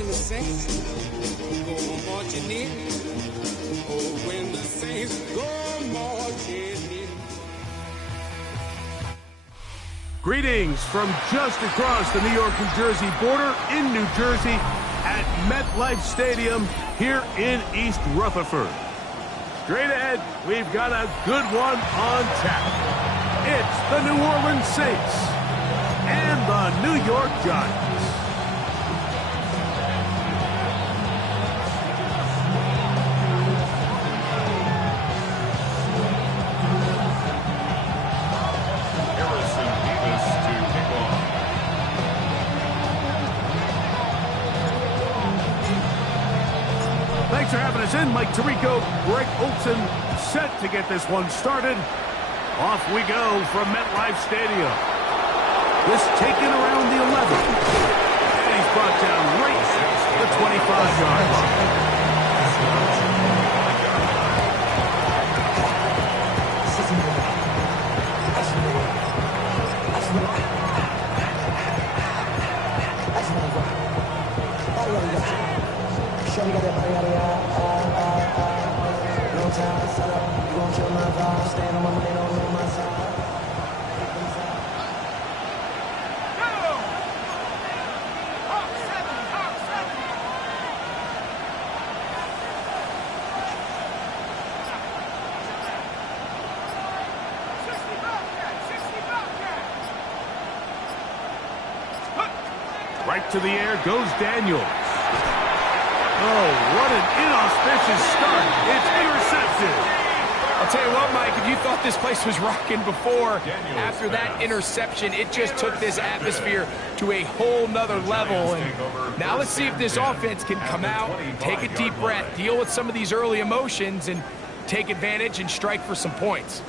when the saints go marching in. Oh, when the saints go marching in. Greetings from just across the New York-New Jersey border in New Jersey at MetLife Stadium here in East Rutherford. Straight ahead, we've got a good one on tap. It's the New Orleans Saints and the New York Giants. Thanks for having us in. Mike Tirico, Greg Olson, set to get this one started. Off we go from MetLife Stadium. This taken around the 11. And he's brought down right at the 25-yard line. Right to the air goes Daniels. Oh, what an inauspicious start. It's intercepted. I'll tell you what, Mike, if you thought this place was rocking before, after that interception, it just took this atmosphere to a whole nother level. And now let's see if this offense can come out, take a deep breath, deal with some of these early emotions, and take advantage and strike for some points.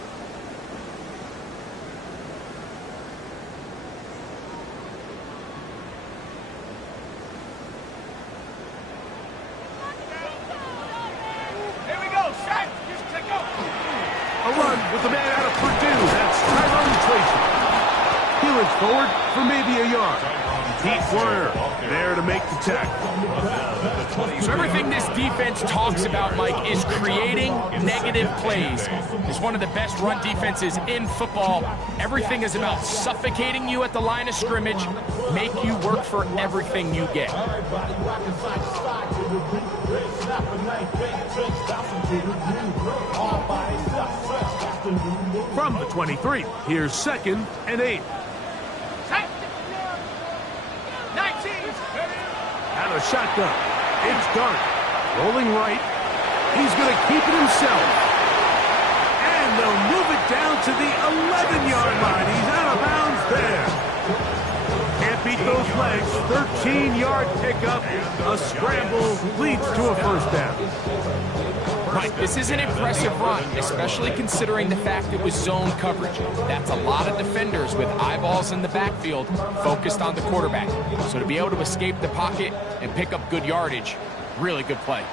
With the man out of Purdue, that's Tyrone Tracy. He looks forward for maybe a yard. Pete Werner there to make the tackle. So everything this defense talks about, Mike, is creating negative plays. It's one of the best run defenses in football. Everything is about suffocating you at the line of scrimmage, make you work for everything you get. From the 23, here's 2nd and 8. 19. Out of shotgun. It's Dart. Rolling right. He's going to keep it himself. And they'll move it down to the 11-yard line. He's out of bounds there. Can't beat those legs. 13-yard pickup. A scramble leads to a first down. Right, this is an impressive run, especially considering the fact it was zone coverage. That's a lot of defenders with eyeballs in the backfield focused on the quarterback. So to be able to escape the pocket and pick up good yardage, really good play.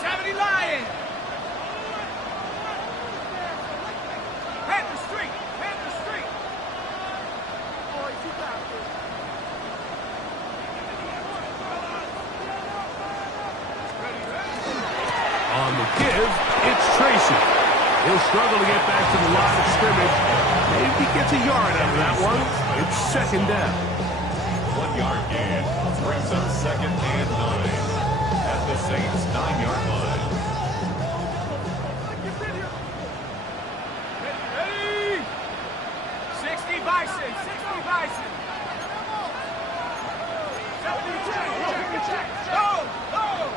70 Lions! Panther Street! Panther Street! On the give, it's Tracy. He'll struggle to get back to the line of scrimmage. Maybe gets a yard out of that one. It's 2nd down. 1 yard gain brings up 2nd and 9 at the Saints' 9-yard line. Ready? 60 Bison! 60 Bison! 72! Go! Go!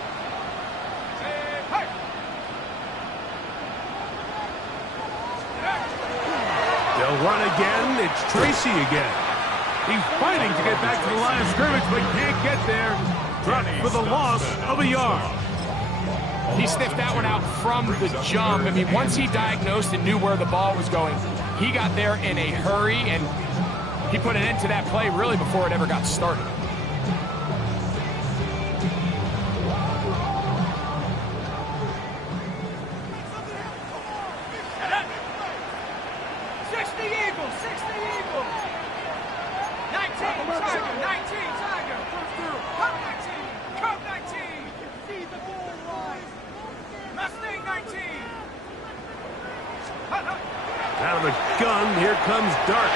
They'll run again. It's Tracy again. He's fighting to get back to the line of scrimmage, but can't get there. Dropped for the loss of a yard. He sniffed that one out from the jump. I mean, once he diagnosed and knew where the ball was going, he got there in a hurry, and he put an end to that play really before it ever got started. Eagles! 60 Eagles! 19 Tiger! 19 Tiger! the gun. Here comes Dart.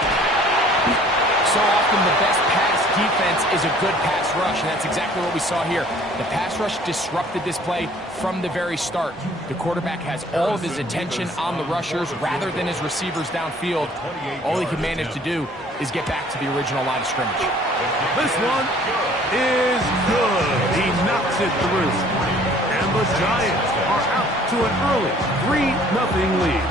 So often the best pass defense is a good pass rush, and that's exactly what we saw here. The pass rush disrupted this play from the very start. The quarterback has all of his attention on the rushers rather than his receivers downfield. All he can manage to do is get back to the original line of scrimmage. This one is good. He knocks it through. And the Giants are out to an early 3-0 lead.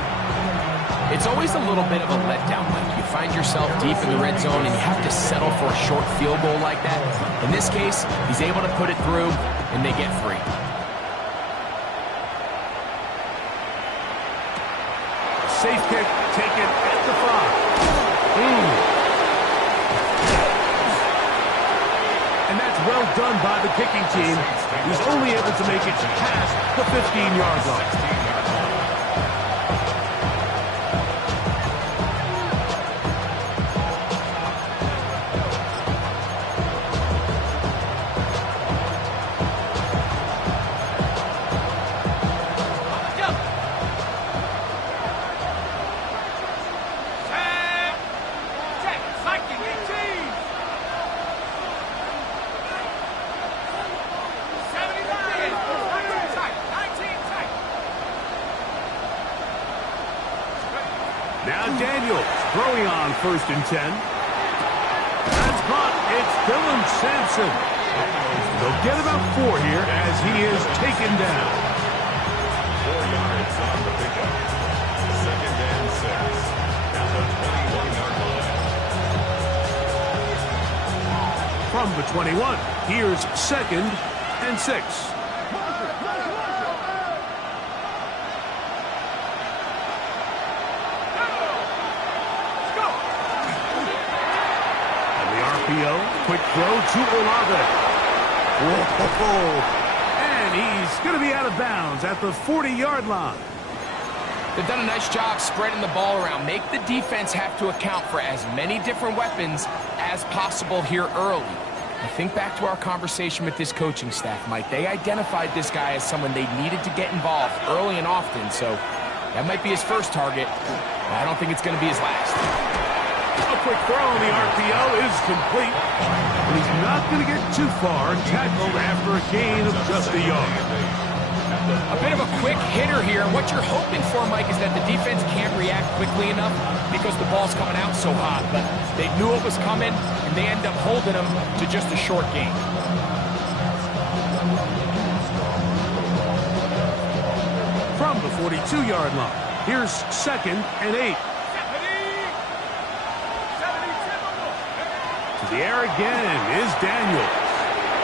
It's always a little bit of a letdown, Mike. You find yourself deep in the red zone and you have to settle for a short field goal like that. In this case, he's able to put it through and they get free. Safe kick taken at the 5. And that's well done by the kicking team. He's only able to make it past the 15-yard line. Now Daniels throwing on 1st and 10. That's caught. It's Dylan Sampson. They'll get about 4 here as he is taken down. 4 yards on the pickup. 2nd and 6. At the 21-yard line. From the 21, here's 2nd and 6. Quick throw to Olave. Whoa. And he's going to be out of bounds at the 40-yard line. They've done a nice job spreading the ball around. Make the defense have to account for as many different weapons as possible here early. I think back to our conversation with this coaching staff, Mike. They identified this guy as someone they needed to get involved early and often, so that might be his first target. But I don't think it's going to be his last. A quick throw on the RPO is complete. But he's not going to get too far and tackled after a gain of just a yard. A bit of a quick hitter here. And what you're hoping for, Mike, is that the defense can't react quickly enough because the ball's coming out so hot. But they knew it was coming, and they end up holding him to just a short gain. From the 42-yard line, here's 2nd and 8. To the air again is Daniels.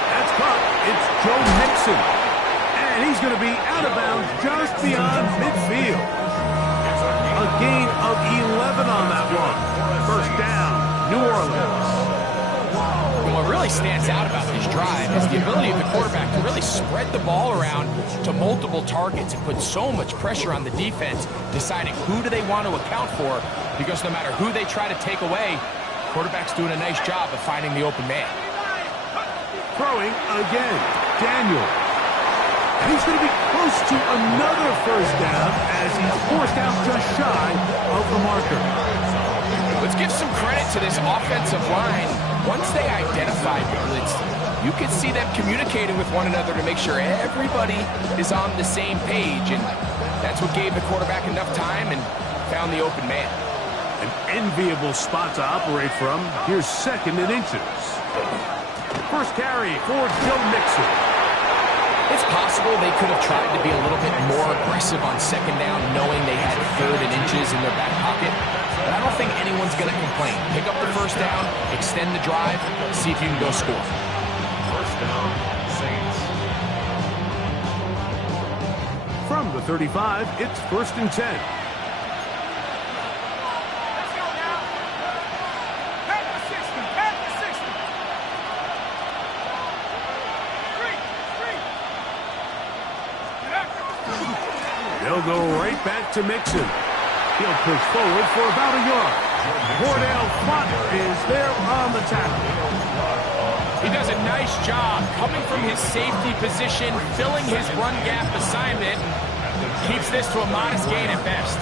That's caught. It's Joe Mixon. And he's going to be out of bounds just beyond midfield. A gain of 11 on that one. 1st down, New Orleans. And what really stands out about this drive is the ability of the quarterback to really spread the ball around to multiple targets and put so much pressure on the defense, deciding who do they want to account for, because no matter who they try to take away, quarterback's doing a nice job of finding the open man. Throwing again, Daniel. And he's going to be close to another 1st down as he's forced out just shy of the marker. Let's give some credit to this offensive line. Once they identified the blitz, you can see them communicating with one another to make sure everybody is on the same page. And that's what gave the quarterback enough time and found the open man. An enviable spot to operate from. Here's 2nd and inches. First carry for Joe Mixon. It's possible they could have tried to be a little bit more aggressive on 2nd down, knowing they had 3rd and inches in their back pocket. But I don't think anyone's going to complain. Pick up the 1st down, extend the drive, see if you can go score. 1st down, Saints. From the 35, it's 1st and 10. They'll go right back to Mixon. He'll push forward for about a yard. Cordell Flott is there on the tackle. He does a nice job coming from his safety position, filling his run gap assignment, keeps this to a modest gain at best.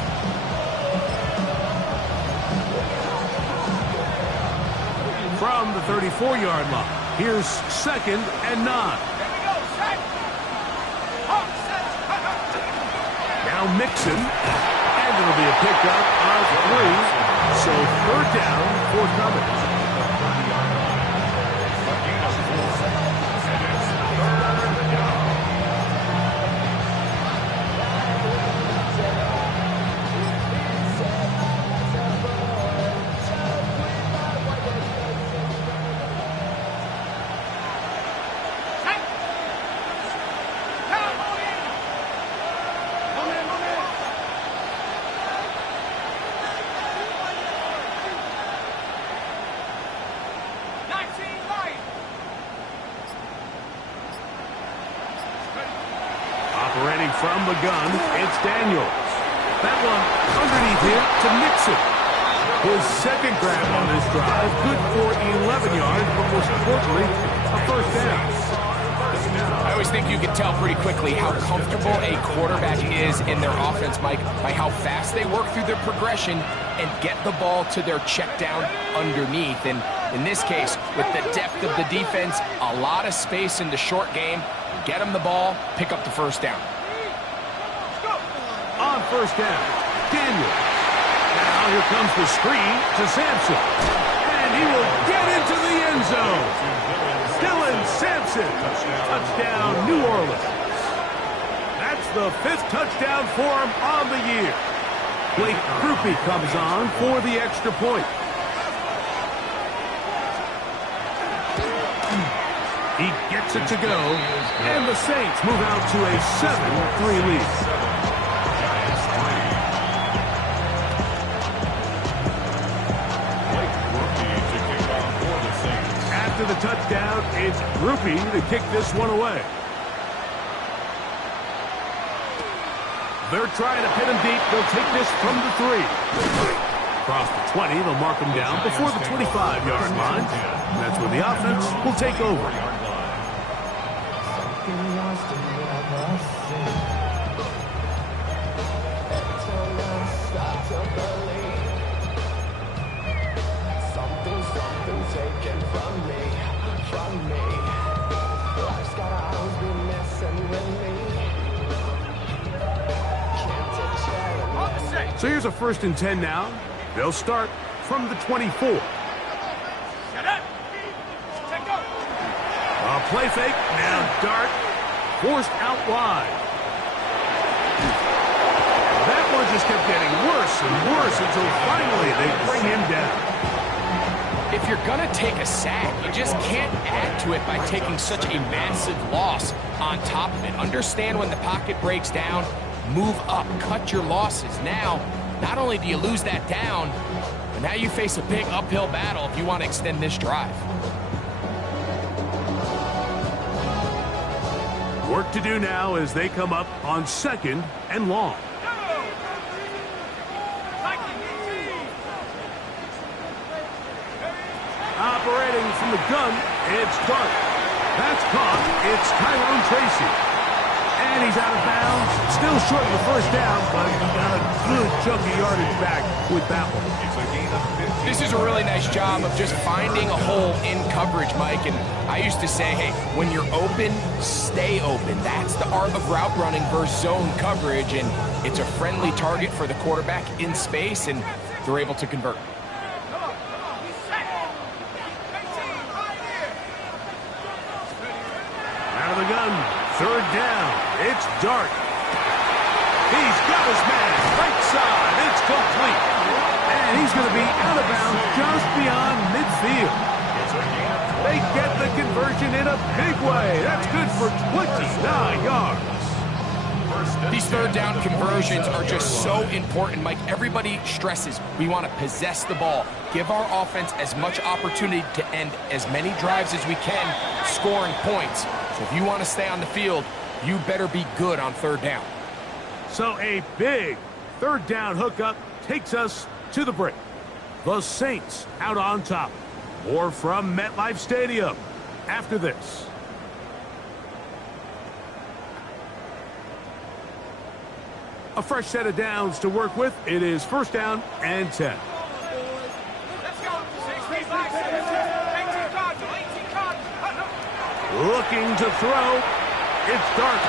from the 34-yard line. Here's 2nd and 9. Here we go, set. Hawk, set. Now Mixon, and it'll be a pickup of 3. So 3rd down forthcoming. Operating from the gun, it's Daniels. That one underneath him to Mixon. His 2nd grab on this drive, good for 11 yards, but most importantly, a 1st down. I always think you can tell pretty quickly how comfortable a quarterback is in their offense, Mike, by how fast they work through their progression and get the ball to their check down underneath. And in this case, with the depth of the defense, a lot of space in the short game, get them the ball, pick up the 1st down. On 1st down, Daniels. Now here comes the screen to Sampson. And he will get into the end zone. Dylan Sampson. Touchdown, New Orleans. That's the 5th touchdown for him on the year. Blake Grupe comes on for the extra point. He gets it to go, and the Saints move out to a 7-3 lead. After the touchdown, it's Grupe to kick this one away. They're trying to pin him deep. They'll take this from the 3. Across the 20, they'll mark him down before the 25-yard line. That's where the offense will take over. So here's a 1st and 10 now. They'll start from the 24. A play fake. Now Dart forced out wide. That one just kept getting worse and worse until finally they bring him down. If you're going to take a sack, you just can't add to it by taking such a massive loss on top of it. Understand when the pocket breaks down, move up, cut your losses. Now, not only do you lose that down, but now you face a big uphill battle if you want to extend this drive. Work to do now as they come up on 2nd and long. Operating from the gun, it's Dart. That's caught. It's Tyrone Tracy. And he's out of bounds. Still short of the 1st down, but he got a good chunk of yardage back with that one. This is a really nice job of just finding a hole in coverage, Mike. And I used to say, hey, when you're open, stay open. That's the art of route running versus zone coverage. And it's a friendly target for the quarterback in space, and they're able to convert. Out of the gun, 3rd down. It's Dart. He's got his man right side. It's complete. And he's going to be out of bounds just beyond midfield. They get the conversion in a big way. That's good for 29 yards. These 3rd down conversions are just so important, Mike. Everybody stresses we want to possess the ball, give our offense as much opportunity to end as many drives as we can, scoring points. So if you want to stay on the field, you better be good on 3rd down. So a big 3rd down hookup takes us to the break. The Saints out on top. More from MetLife Stadium after this. A fresh set of downs to work with. It is 1st down and 10. Let's go. 60 by 6. Looking to throw. It's dark.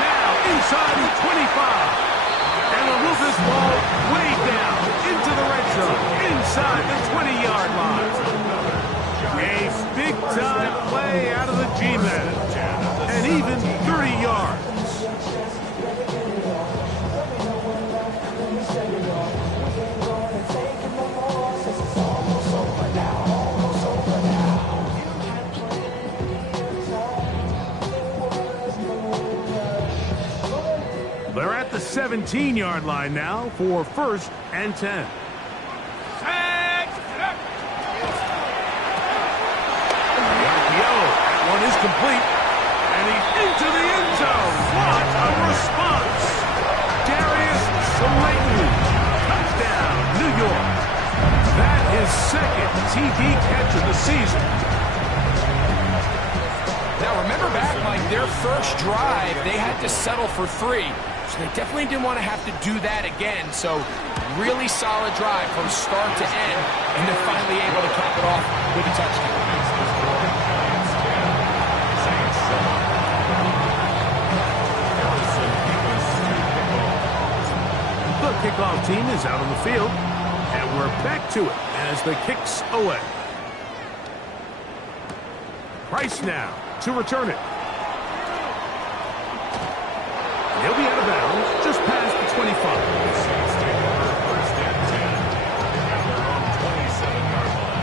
Now inside the 25. And they'll move this ball way down into the red zone, inside the 20-yard line. A big-time play out of the G-Men. And even 30 yards. They're at the 17-yard line now for 1st and 10. That one is complete. And he's into the end zone. What a response. Darius Slayton. Touchdown, New York. That is second TD catch of the season. Now remember back, Mike, their first drive, they had to settle for 3. So they definitely didn't want to have to do that again. So really solid drive from start to end. And they're finally able to cap it off with a touchdown. The kickoff team is out on the field. And we're back to it as the kick's away. Price now to return it. He'll be out of bounds just past the 25. Saints take over 1st and 10 at their own 27-yard line.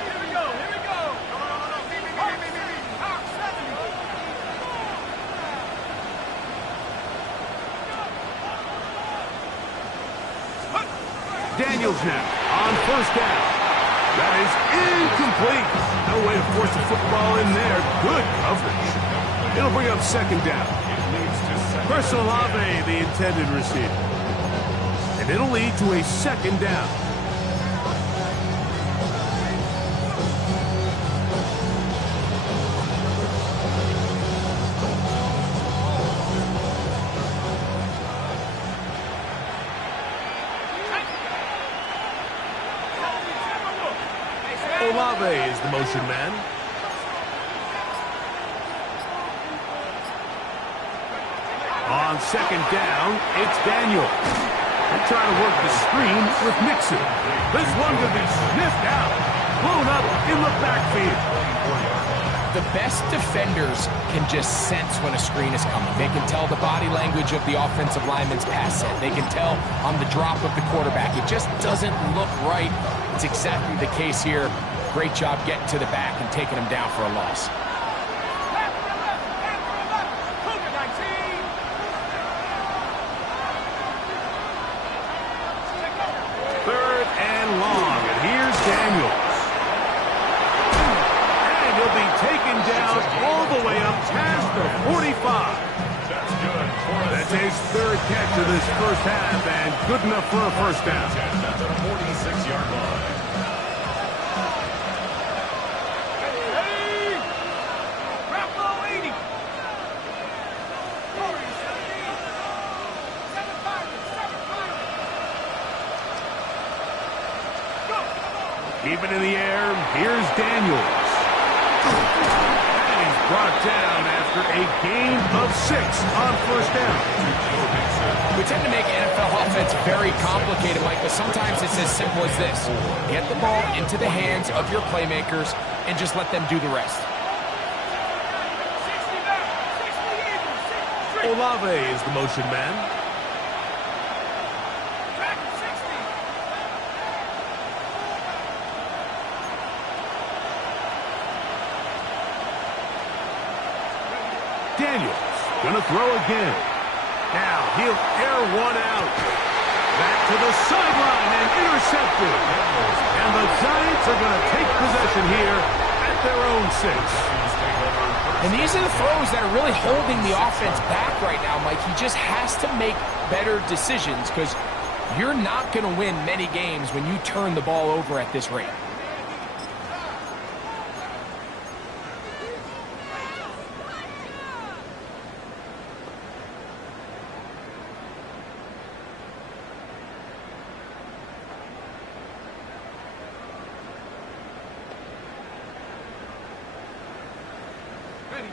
Here we go. Hawk 70. Daniels now on 1st down. That is incomplete. No way to force the football in there. Good coverage. It'll bring up 2nd down. Chris Olave, the intended receiver. And it'll lead to a 2nd down. Olave is the motion man. On 2nd down, it's Daniel. They're trying to work the screen with Mixon. This one could be sniffed out, blown up in the backfield. The best defenders can just sense when a screen is coming. They can tell the body language of the offensive lineman's pass set. They can tell on the drop of the quarterback. It just doesn't look right. It's exactly the case here. Great job getting to the back and taking him down for a loss. Third and long, and here's Daniels. And he'll be taken down all the way up past the 45. That's good. That's his 3rd catch of this 1st half, and good enough for a 1st down. That's a 46-yard line. Keep it in the air. Here's Daniels. And he's brought down after a gain of 6 on 1st down. We tend to make NFL offense very complicated, Mike, but sometimes it's as simple as this. Get the ball into the hands of your playmakers and just let them do the rest. Olave is the motion man. Daniels gonna throw again. Now he'll air one out. Back to the sideline and intercepted. And the Giants are gonna take possession here at their own 6. And these are the throws that are really holding the offense back right now, Mike. He just has to make better decisions because you're not going to win many games when you turn the ball over at this rate.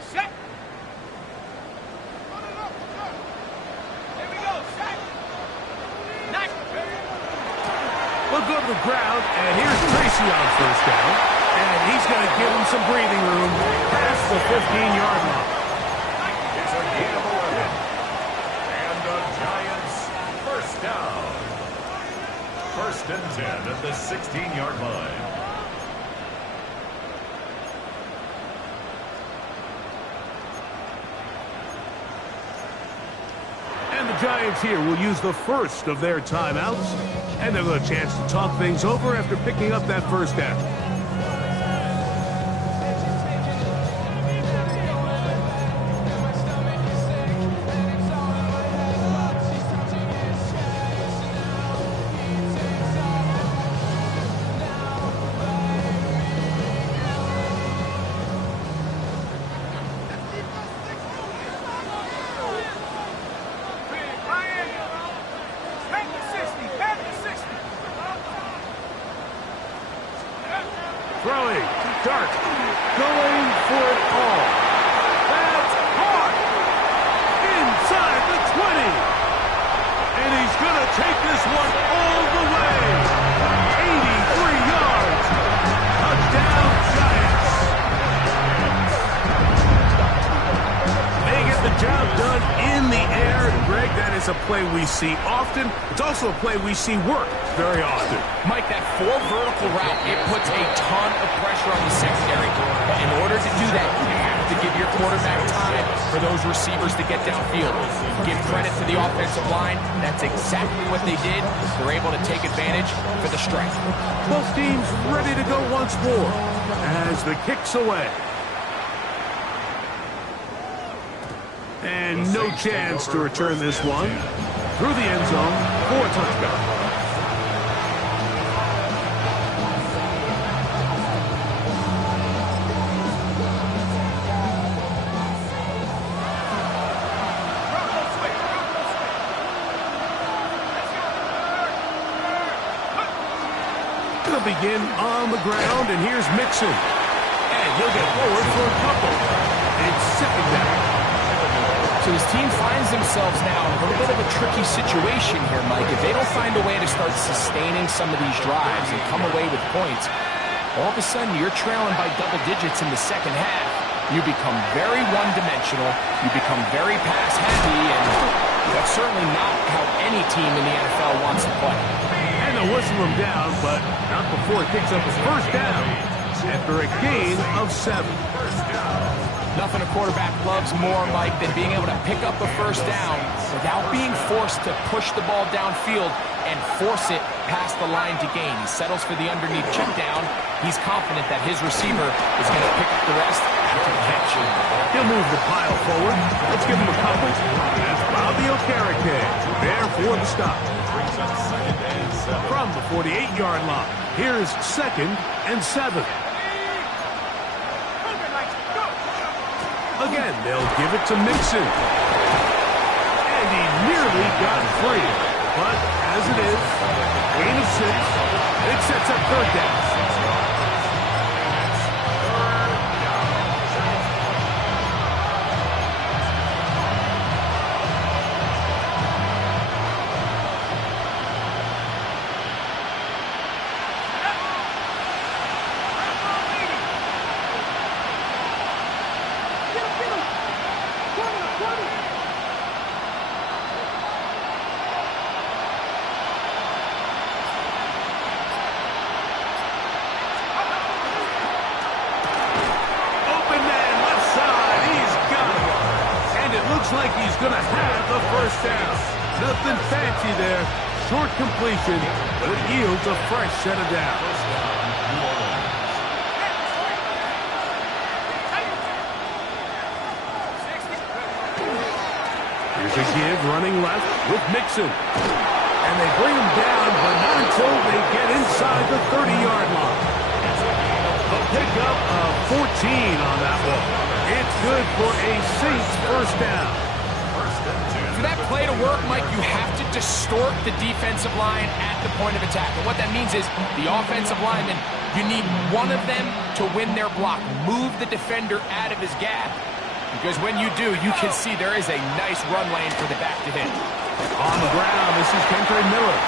Set. Here we go. Set. Nice. We'll go to the ground, and here's Tracy on first down. And he's going to give him some breathing room past the 15-yard line. It's a gain of 11. And the Giants first down. 1st and 10 at the 16-yard line. And the Giants here will use the first of their timeouts. And they'll get a chance to talk things over after picking up that first down. Throwing, Dark, going for it all. That's hard. Inside the 20. And he's going to take this one all the way. 83 yards. Touchdown, Giants. They get the job done in the air. Greg, that is a play we see often. It's also a play we see work very often. Mike, that 4 vertical route, it puts a ton of pressure on the secondary. But in order to do that, you have to give your quarterback time for those receivers to get downfield. Give credit to the offensive line. That's exactly what they did. They're able to take advantage for the strike. Both teams ready to go once more as the kick's away. And no chance to return this one through the end zone for a touchdown. Going to begin on the ground, and here's Mixon. And he'll get forward for a couple. It's 2nd down. So his team finds themselves now in a little bit of a tricky situation here, Mike. If they don't find a way to start sustaining some of these drives and come away with points, all of a sudden you're trailing by double digits in the second half. You become very one-dimensional. You become very pass-heavy, and that's certainly not how any team in the NFL wants to play. And they'll whistle him down, but not before he picks up his first down after a gain of 7. Nothing a quarterback loves more, Mike, than being able to pick up a first down without being forced to push the ball downfield and force it past the line to gain. He settles for the underneath check down. He's confident that his receiver is going to pick up the rest after the catch. He'll move the pile forward. Let's give him a couple. That's Bobby Okereke there for the stop. From the 48-yard line, here's 2nd and 7. Again, they'll give it to Mixon. And he nearly got free. But as it is, gain of 6. It sets up 3rd down. Like he's going to have the first down. Nothing fancy there. Short completion, but it yields a fresh set of downs. Here's a give running left with Mixon. And they bring him down, but not until they get inside the 30-yard line. A pickup of 14 on that one. It's good for a Saints first down. For that play to work, Mike, you have to distort the defensive line at the point of attack. And what that means is the offensive lineman, you need one of them to win their block. Move the defender out of his gap. because when you do, you can see there is a nice run lane for the back to hit. On the ground, this is Kendre Miller.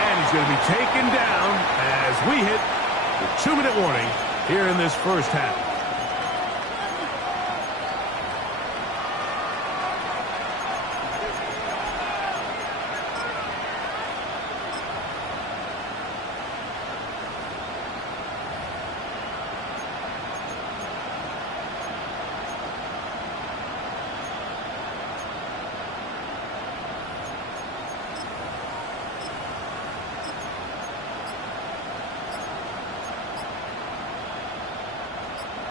And he's going to be taken down as we hit the 2-minute warning here in this first half.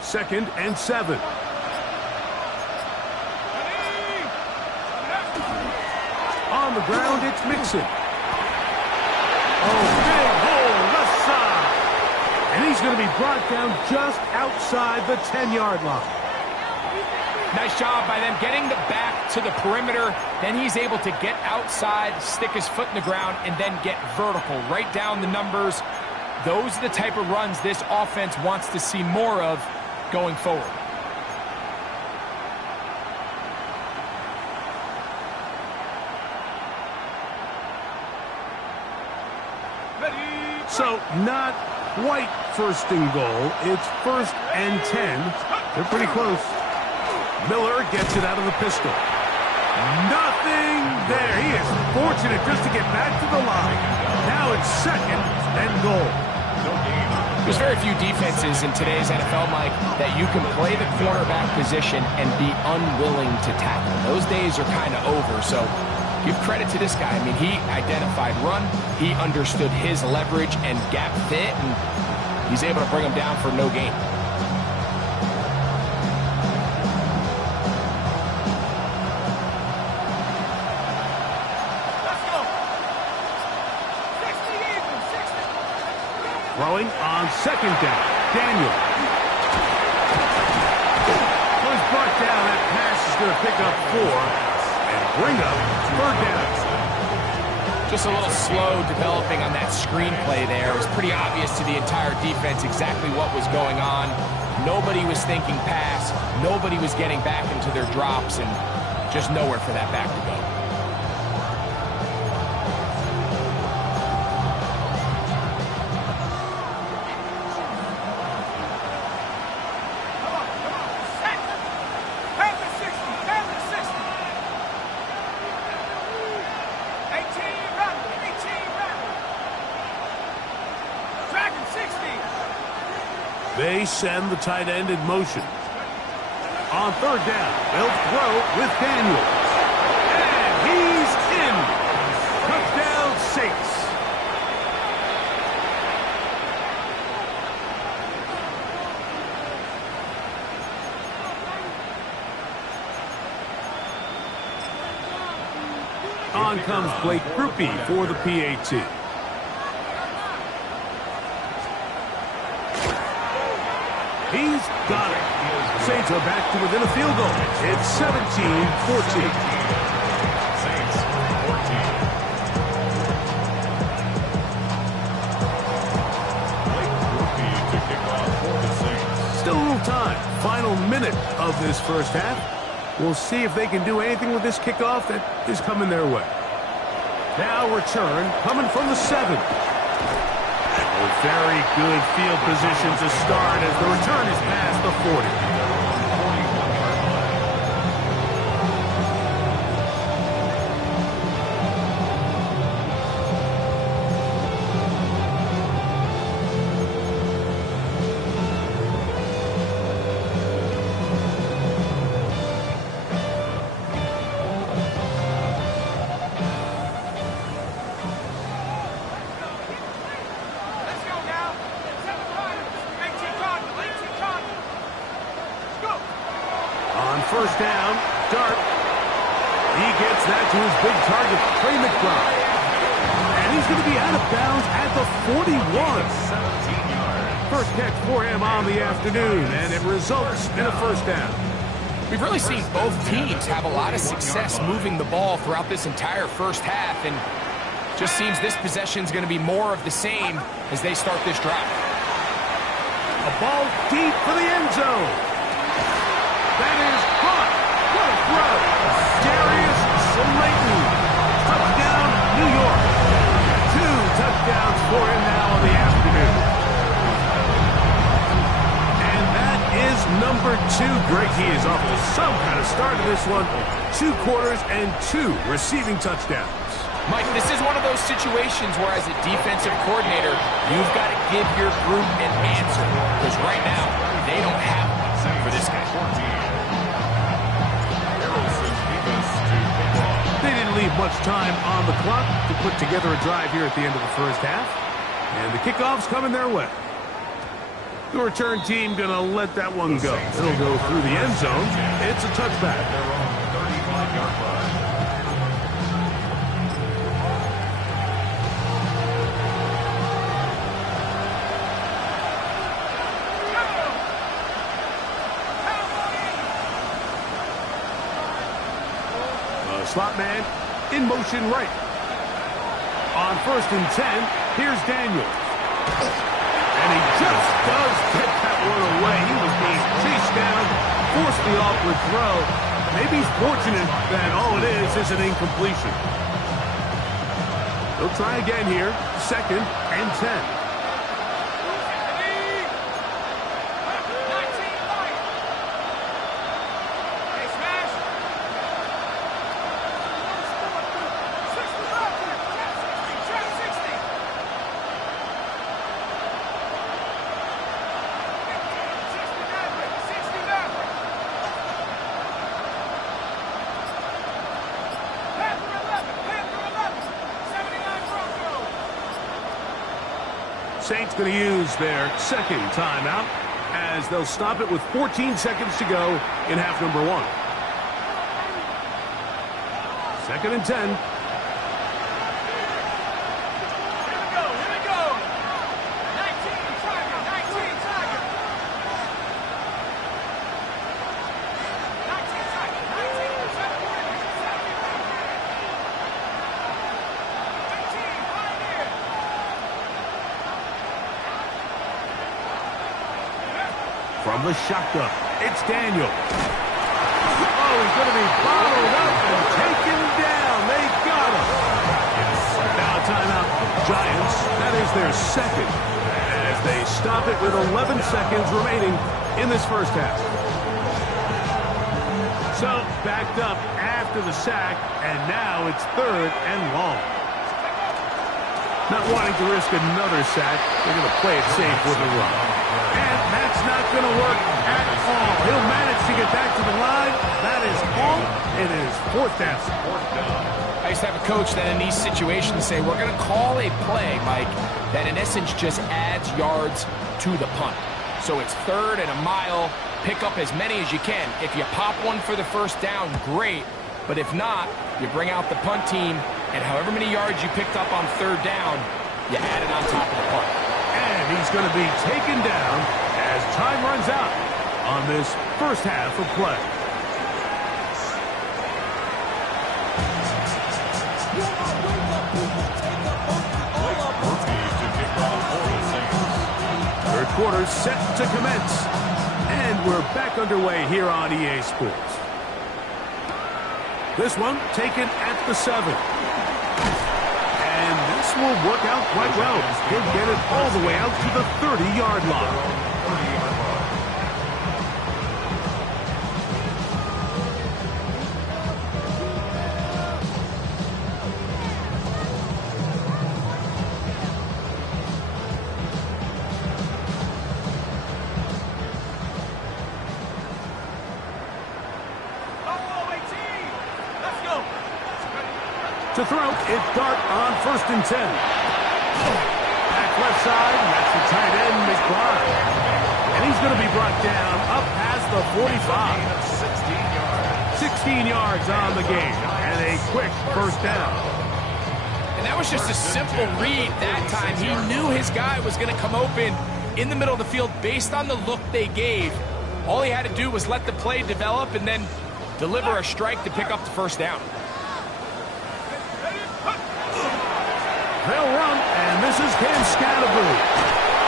Second and 7. On the ground, it's Mixon. Oh, big hole, left side. And he's going to be brought down just outside the 10-yard line. Nice job by them getting the back to the perimeter. Then he's able to get outside, stick his foot in the ground, and then get vertical. Right down the numbers. Those are the type of runs this offense wants to see more of going forward. So, not quite first and goal. It's first and 10. They're pretty close. Miller gets it out of the pistol. Nothing there. He is fortunate just to get back to the line. Now it's second and goal. There's very few defenses in today's NFL, Mike, that you can play the cornerback position and be unwilling to tackle. Those days are kind of over, so give credit to this guy. I mean, he identified run, he understood his leverage and gap fit, and he's able to bring him down for no gain. Throwing on second down. Daniel. Was brought down. That pass is going to pick up 4 and bring up third down. Just a little slow developing on that screenplay there. It was pretty obvious to the entire defense exactly what was going on. Nobody was thinking pass. Nobody was getting back into their drops, and just nowhere for that back to go. They send the tight end in motion. On third down, they'll throw with Daniels. And he's in. Touchdown, Saints. On comes Blake Grupe for the PAT. He's got it. Saints are back to within a field goal. It's 17-14. Saints 14. Blake Grupe to kick off for the Saints. Still a little time. Final minute of this first half. We'll see if they can do anything with this kickoff that is coming their way. Now return coming from the 7. Very good field position to start as the return is past the 40. First down, Dart. He gets that to his big target, Trey McBride. And he's going to be out of bounds at the 41. 17 yards. First catch for him on the afternoon, and it results in a first down. We've really seen both teams have a lot of success moving the ball throughout this entire first half, and just seems this possession is going to be more of the same as they start this drive. A ball deep for the end zone. That is caught to Leighton. Touchdown, New York. 2 touchdowns for him now on the afternoon. And that is number 2. Greg, he is off to some kind of start to this one. 2 quarters and 2 receiving touchdowns. Mike, this is one of those situations where as a defensive coordinator, you've got to give your group an answer. Because right now, they don't have one for this guy. They didn't leave much time on the clock to put together a drive here at the end of the first half. And the kickoff's coming their way. The return team going to let that one go. It'll go through the end zone. It's a touchback. Their own 35-yard line. Slot man in motion right. On 1st and 10, here's Daniels. And he just does get that one away. He was being chased down, forced the awkward throw. Maybe he's fortunate that all it is an incompletion. They'll try again here. 2nd and 10. Saints going to use their 2nd timeout as they'll stop it with 14 seconds to go in half number 1. 2nd and 10. From the shotgun, it's Daniel. Oh, he's going to be bottled up and taken down. They got him. Now a timeout. Giants, that is their 2nd, as they stop it with 11 seconds remaining in this first half. So, backed up after the sack, and now it's 3rd and long. Not wanting to risk another sack, they're going to play it safe with a run. And that's not going to work at all. He'll manage to get back to the line. That is all. It is 4th down. I used to have a coach that in these situations say, we're going to call a play, Mike, that in essence just adds yards to the punt. So it's 3rd and a mile. Pick up as many as you can. If you pop one for the first down, great. But if not, you bring out the punt team, and however many yards you picked up on 3rd down, you add it on top of the punt. And he's going to be taken down as time runs out on this first half of play. Third quarter set to commence. And we're back underway here on EA Sports. This one taken at the 7. And this will work out quite well. He'll get it all the way out to the 30-yard line. To throw, it's Dart on 1st and 10. Back left side, that's the tight end, McBride. And he's going to be brought down up past the 45. 16 yards on the game, and a quick first down. And that was just a simple read that time. He knew his guy was going to come open in the middle of the field based on the look they gave. All he had to do was let the play develop and then deliver a strike to pick up the first down. They'll run, and this is Cam Scatterbury.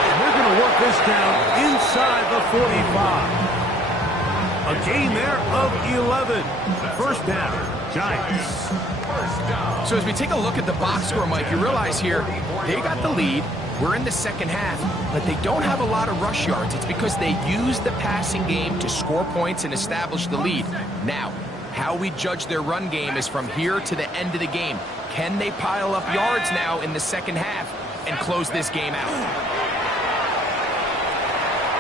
And they're going to work this down inside the 45. A gain there of 11. First down. Giants. So as we take a look at the box score, Mike, you realize here they got the lead. We're in the second half, but they don't have a lot of rush yards. It's because they use the passing game to score points and establish the lead. Now, how we judge their run game is from here to the end of the game. Can they pile up yards now in the second half and close this game out?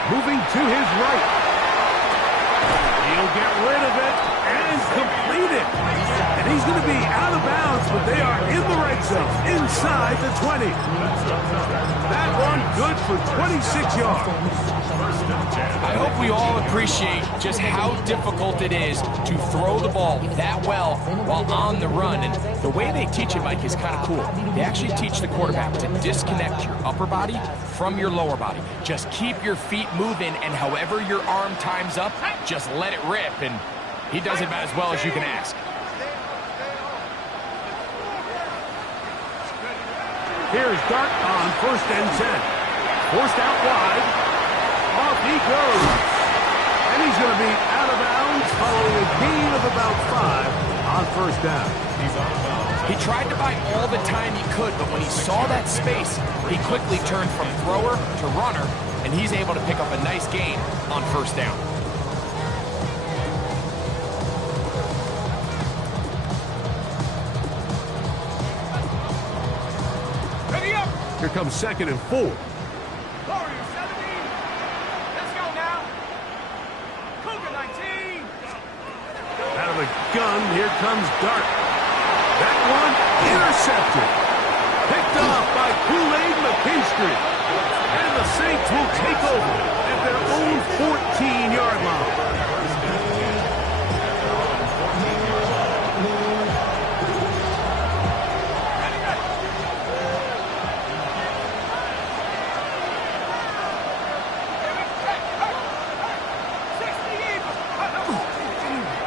Moving to his right. He'll get rid of it and complete it. And he's going to be out of bounds, but they are in the red zone, inside the 20. That one good for 26 yards. I hope we all appreciate just how difficult it is to throw the ball that well while on the run. And the way they teach it, Mike, is kind of cool. They actually teach the quarterback to disconnect your upper body from your lower body. Just keep your feet moving, and however your arm times up, just let it rip. And he does it about as well as you can ask. Here's Dart on 1st and 10. Forced out wide. Off he goes. And he's going to be out of bounds following a gain of about 5 on 1st down. He's out of bounds. He tried to buy all the time he could, but when he saw that space, he quickly turned from thrower to runner, and he's able to pick up a nice gain on 1st down. Ready up! Here comes 2nd and 4. Warrior 70. Let's go now. Cougar 19. Out of the gun, here comes Dart. That one intercepted. Picked off by Kool-Aid McKinstry. And the Saints will take over at their own 14-yard line.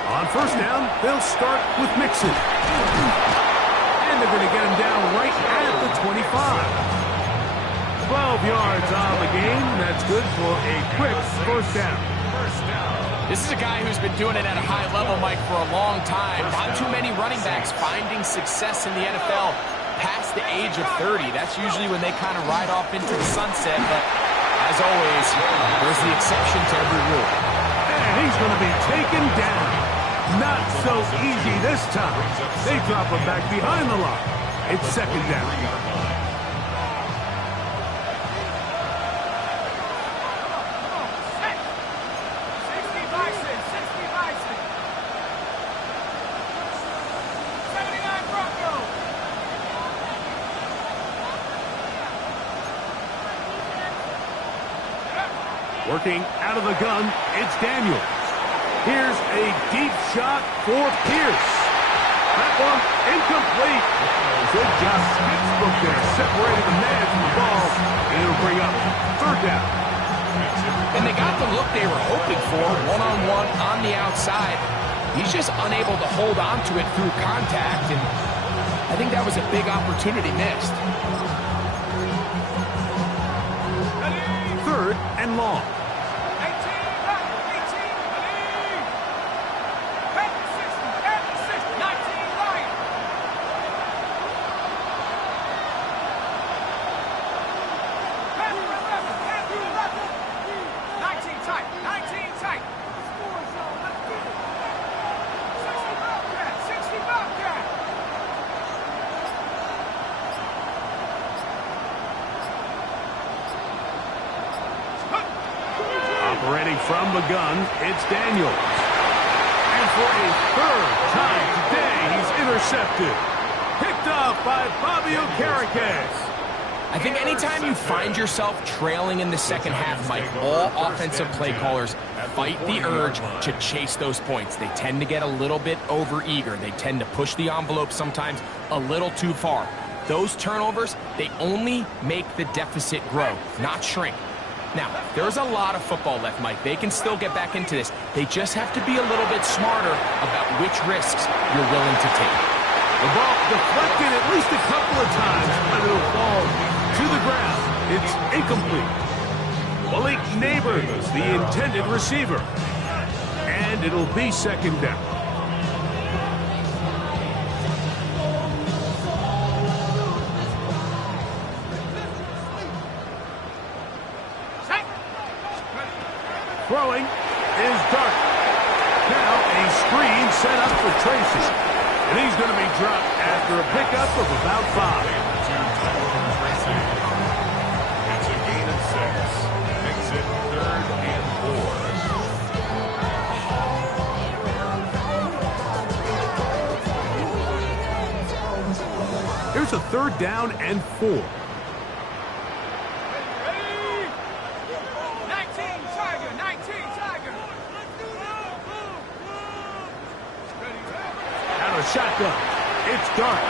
On 1st down, they'll start with Mixon. And they're going to get him down right at the 25. 12 yards on the game. That's good for a quick 1st down. This is a guy who's been doing it at a high level, Mike, for a long time. Not too many running backs finding success in the NFL past the age of 30. That's usually when they kind of ride off into the sunset. But as always, there's the exception to every rule. And he's going to be taken down. Not so easy this time. They drop him back behind the line. It's 2nd down. Working out of the gun, it's Daniels. Here's a deep shot for Pierce. That one incomplete. Good job, Pittsburgh there, separating the man from the ball, and it'll bring up 3rd down. And they got the look they were hoping for, one-on-one on the outside. He's just unable to hold on to it through contact, and I think that was a big opportunity missed. 3rd and long. Operating from the gun, it's Daniels. And for a 3rd time today, he's intercepted. Picked off by Bobby Okereke. I think anytime you find yourself trailing in the second half, Mike, all offensive play callers fight the urge to chase those points. They tend to get a little bit overeager. They tend to push the envelope sometimes a little too far. Those turnovers, they only make the deficit grow, not shrink. Now, there's a lot of football left, Mike. They can still get back into this. They just have to be a little bit smarter about which risks you're willing to take. The ball deflected at least a couple of times, but it'll fall to the ground. It's incomplete. Malik Neighbors, the intended receiver. And it'll be 2nd down. Throwing is Dart. Now a screen set up for Tracy. And he's going to be dropped after a pickup of about 5. It's a gain of 6. Makes it 3rd and 4. Here's a 3rd down and 4. Shotgun. It's Dart.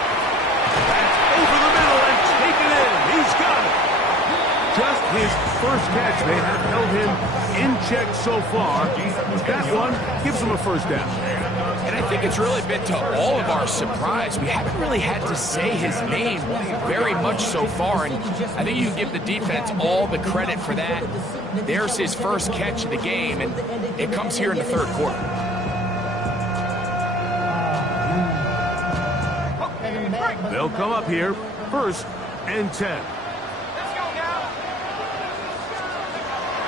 That's over the middle and taken in. He's got it. Just his first catch. They have held him in check so far. That one gives him a 1st down. And I think it's really been to all of our surprise. We haven't really had to say his name very much so far, and I think you can give the defense all the credit for that. There's his first catch of the game, and it comes here in the 3rd quarter. They'll come up here, 1st and 10. Let's go now.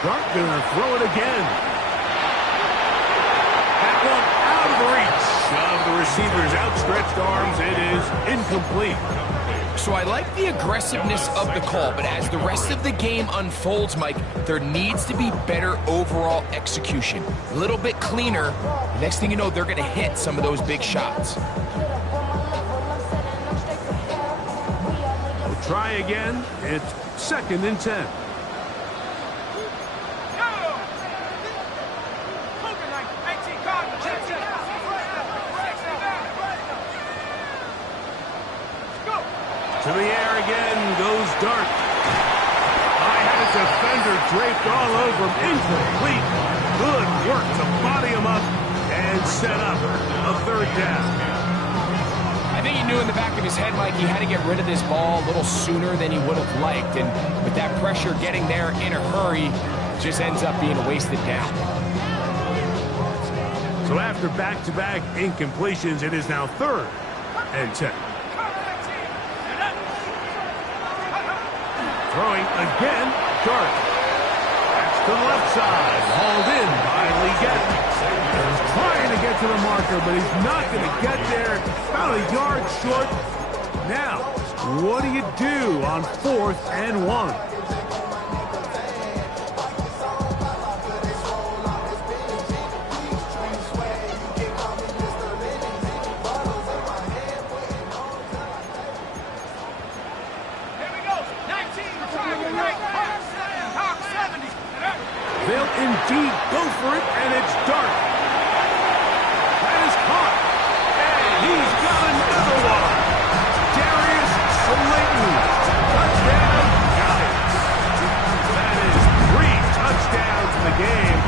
Dart gonna throw it again. That one out of the reach of the receiver's outstretched arms. It is incomplete. So I like the aggressiveness of the call, but as the rest of the game unfolds, Mike, there needs to be better overall execution. A little bit cleaner. Next thing you know, they're going to hit some of those big shots. Try again. It's 2nd and 10. To the air again goes Dart. I had a defender draped all over him. Incomplete. Good work to body him up and set up a 3rd down. I think he knew in the back of his head, Mike, he had to get rid of this ball a little sooner than he would have liked. And with that pressure getting there in a hurry, just ends up being a wasted down. So after back-to-back incompletions, it is now 3rd and 10. Throwing again, Dart. That's to the left side. Hauled in by Legette. He's trying to get to the marker, but he's not going to get there. About a yard short. Now, what do you do on 4th and 1? They'll indeed go for it, and it's Dart. That is caught. And he's got another one. Darius Slayton. Touchdown, Giants. That is 3 touchdowns in the game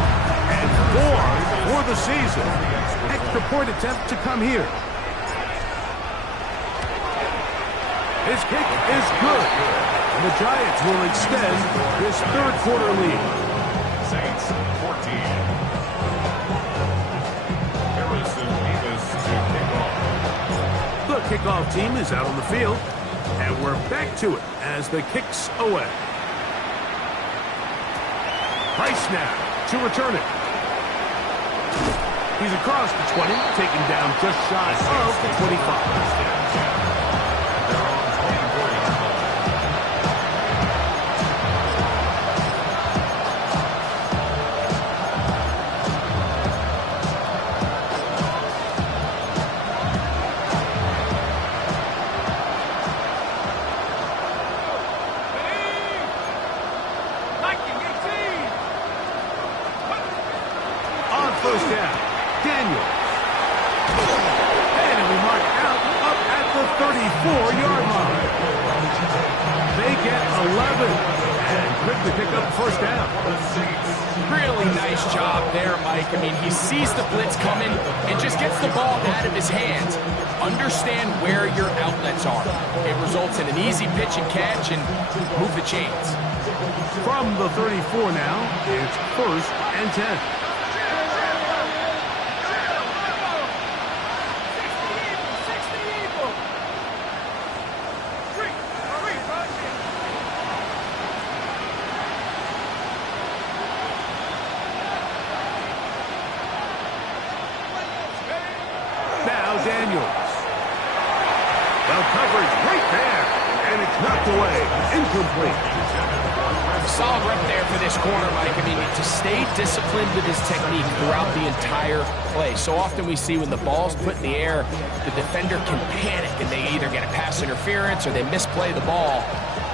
and 4 for the season. Extra point attempt to come here. His kick is good. And the Giants will extend this 3rd quarter lead. Saints 14. Harrison Davis to kick off. The kickoff team is out on the field, and we're back to it as the kicks away. Price now to return it. He's across the 20, taken down just shy of the 25. First down, Daniel. And we mark out up at the 34-yard line. They get 11 and quickly pick up first down. Really nice job there, Mike. I mean, he sees the blitz coming and just gets the ball out of his hands. Understand where your outlets are. It results in an easy pitch and catch and move the chains. From the 34 now, it's 1st and 10. now Daniels. Well, coverage right there, and it's knocked away. Incomplete. Solid rep there for this corner, Mike. I mean, to stay disciplined with his technique throughout the entire play. So often we see when the ball's put in the air, the defender can panic, and they either get a pass interference or they misplay the ball.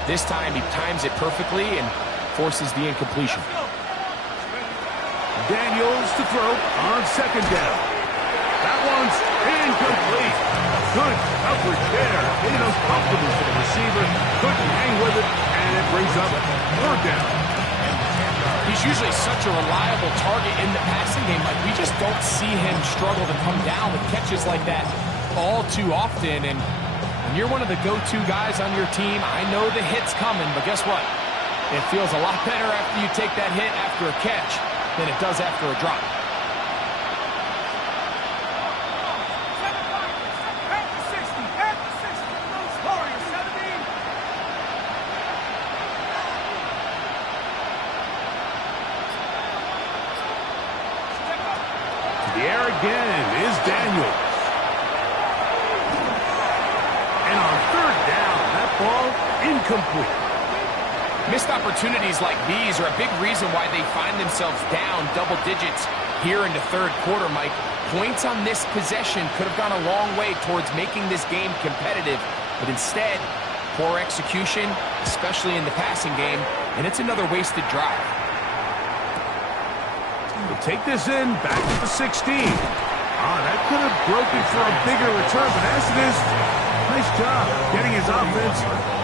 This time, he times it perfectly and forces the incompletion. Daniels to throw on second down. That one's incomplete. Good coverage there. Made it uncomfortable for the receiver. Couldn't hang with it, and it brings up third down. He's usually such a reliable target in the passing game. Like, we just don't see him struggle to come down with catches like that all too often. And when you're one of the go-to guys on your team, I know the hit's coming, but guess what? It feels a lot better after you take that hit after a catch than it does after a drop. Again is Daniels. And on third down, that ball incomplete. Missed opportunities like these are a big reason why they find themselves down double digits here in the third quarter, Mike. Points on this possession could have gone a long way towards making this game competitive, but instead, poor execution, especially in the passing game, and it's another wasted drive. We'll take this in, back to the 16. That could have broken for a bigger return, but as it is, nice job getting his offense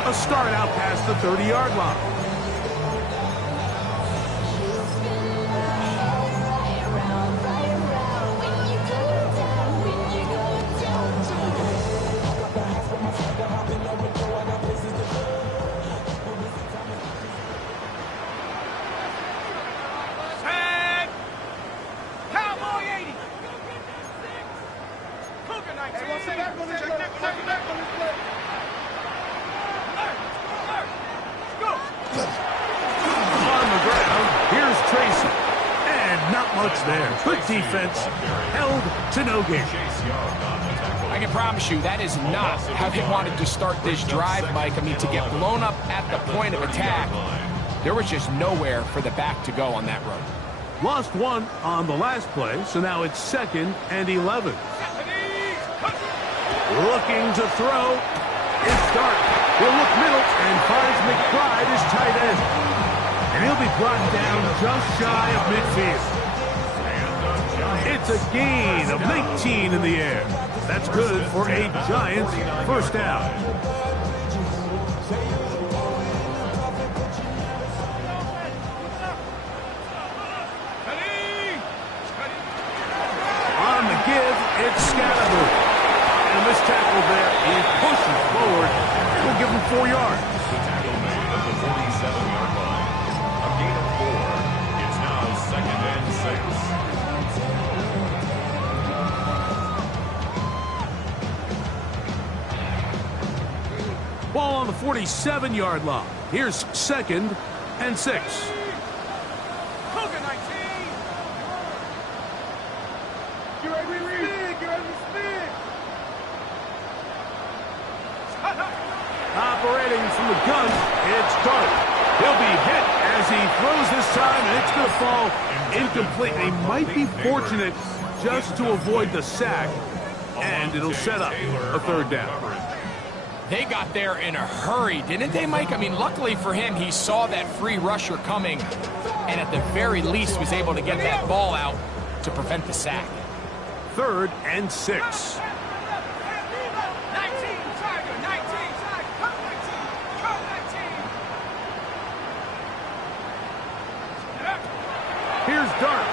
a start out past the 30-yard line. Defense held to no gain. I can promise you that is not how they wanted to start this drive, Mike. I mean, to get blown up at the point of attack, there was just nowhere for the back to go on that run. Lost one on the last play, so now it's 2nd and 11. Looking to throw. It's Dart. He'll look middle and finds McBride as tight end. And he'll be brought down just shy of midfield. It's a gain of 19 in the air. That's good for a Giants first down. On the give, it's Scattergood. And this tackle there, he pushes forward. We'll give him 4 yards. The tackle made at the 47-yard line. A gain of 4. It's now 2nd and 6. Ball on the 47-yard line. Here's 2nd and 6. Cougar 19. Get ready to spin. Get ready to spin. Operating from the gun, it's Dart. He'll be hit as he throws this time, and it's going to fall incomplete. They might be fortunate just to avoid the sack, and it'll set up a 3rd down. They got there in a hurry, didn't they, Mike? I mean, luckily for him, he saw that free rusher coming and at the very least was able to get that ball out to prevent the sack. 3rd and 6. 19, Tiger, 19, Tiger, come 19, come 19. Here's Dart.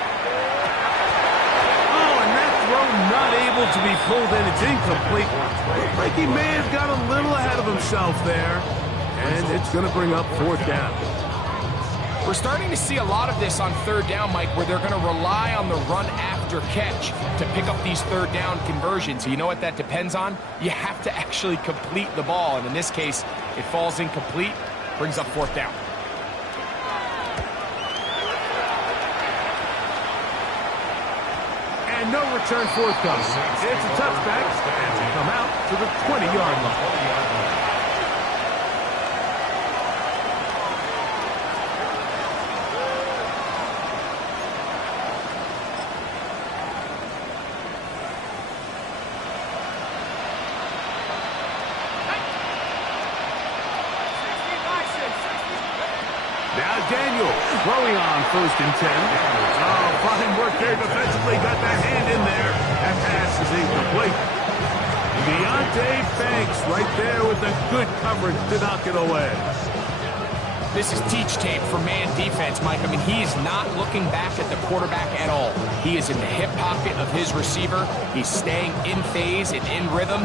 Oh, and that throw not able to be pulled in. It's incomplete. Looks like he may have got a little ahead of himself there. And it's going to bring up 4th down. We're starting to see a lot of this on 3rd down, Mike, where they're going to rely on the run after catch to pick up these 3rd down conversions. You know what that depends on? You have to actually complete the ball. And in this case, it falls incomplete, brings up 4th down. And And no return forthcoming. It's a touchback, and we come out to the 20-yard line. Now Daniel throwing on 1st and 10. Oh, fine work there defensively. Got the hand in there. That pass is incomplete. Deonte Banks right there with the good coverage to knock it away. This is teach tape for man defense, Mike. I mean, he is not looking back at the quarterback at all. He is in the hip pocket of his receiver. He's staying in phase and in rhythm.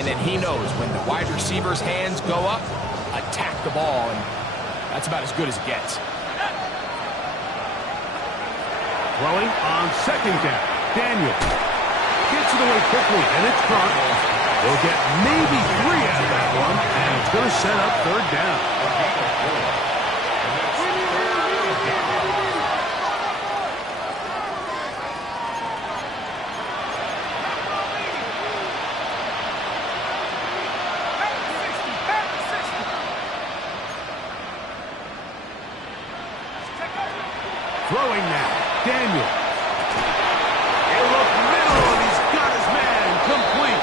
And then he knows when the wide receiver's hands go up, attack the ball. And that's about as good as it gets. Throwing on 2nd down. Daniel gets it away quickly, and it's caught. They'll get maybe 3 out of that one, and it's going to set up 3rd down. Throwing now, Daniel. He'll look middle, and he's got his man complete.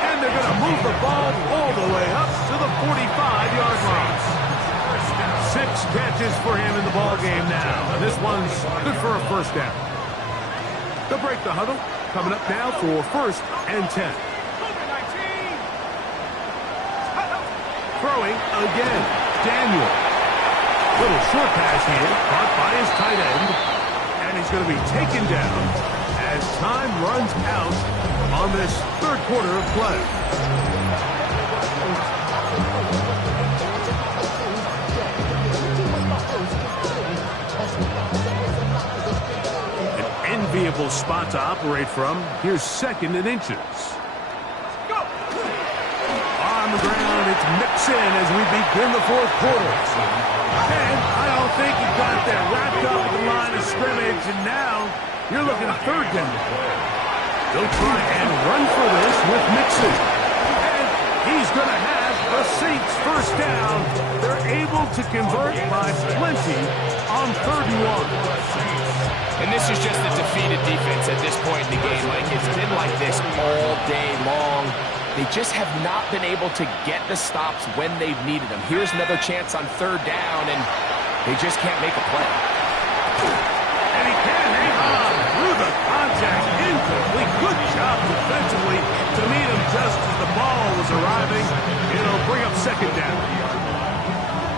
And they're going to move the ball all the way up to the 45-yard line. 6 catches for him in the ball game now, and this one's good for a 1st down. They'll break the huddle, coming up now for 1st and 10. Throwing again, Daniel. Little short pass here, caught by his tight end, and he's going to be taken down as time runs out on this 3rd quarter of play. An enviable spot to operate from. Here's 2nd and inches. On the ground, it's Mixon as we begin the 4th quarter. And I don't think he got there wrapped up at the line of scrimmage, and now you're looking at 3rd down. They'll try and run for this with Mixon. And he's going to have the Saints 1st down. They're able to convert by plenty on 3rd and 1. And this is just a defeated defense at this point in the game. Like, it's been like this all day long. They just have not been able to get the stops when they've needed them. Here's another chance on 3rd down, and they just can't make a play. And he can't hang on through the contact. Incomplete. Good job defensively to meet him just as the ball was arriving. It'll bring up 2nd down.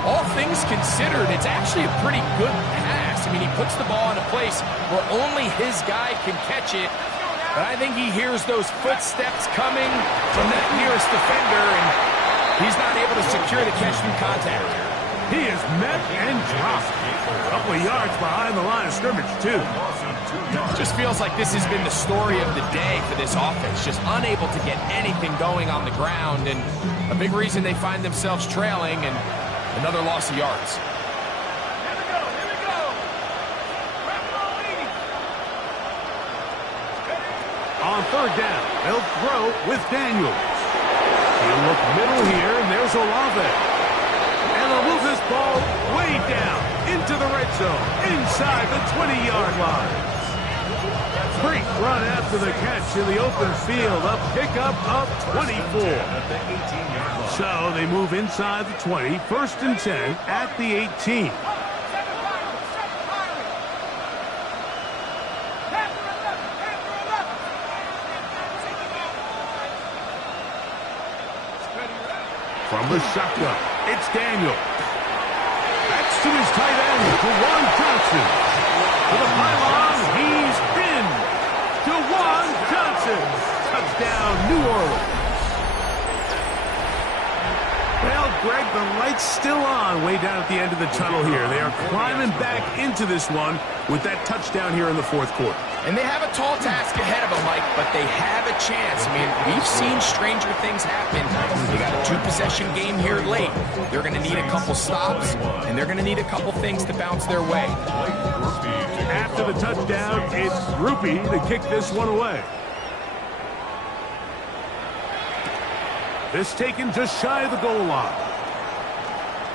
All things considered, it's actually a pretty good pass. I mean, he puts the ball in a place where only his guy can catch it. But I think he hears those footsteps coming from that nearest defender, and he's not able to secure the catch through contact. He is met and dropped. A couple of yards behind the line of scrimmage, too. Just feels like this has been the story of the day for this offense. Just unable to get anything going on the ground, and a big reason they find themselves trailing, and another loss of yards. On 3rd down, they'll throw with Daniels. He'll look middle here, and there's Olave. And they'll move this ball way down into the red zone, inside the 20-yard line. Great run after the catch in the open field, a pickup of 24. So they move inside the 20, 1st and 10 at the 18. From the shotgun, it's Daniel. Backs to his tight end, Juwan Johnson. To the pylon, he's in. Juwan Johnson. Touchdown, New Orleans. They'll Greg, the light's still on way down at the end of the tunnel here. They are climbing back into this one with that touchdown here in the fourth quarter. And they have a tall task ahead of them, Mike, but they have a chance. I mean, we've seen stranger things happen. They got a two-possession game here late. They're going to need a couple stops, and they're going to need a couple things to bounce their way. After the touchdown, it's Rupee to kick this one away. This taken just shy of the goal line.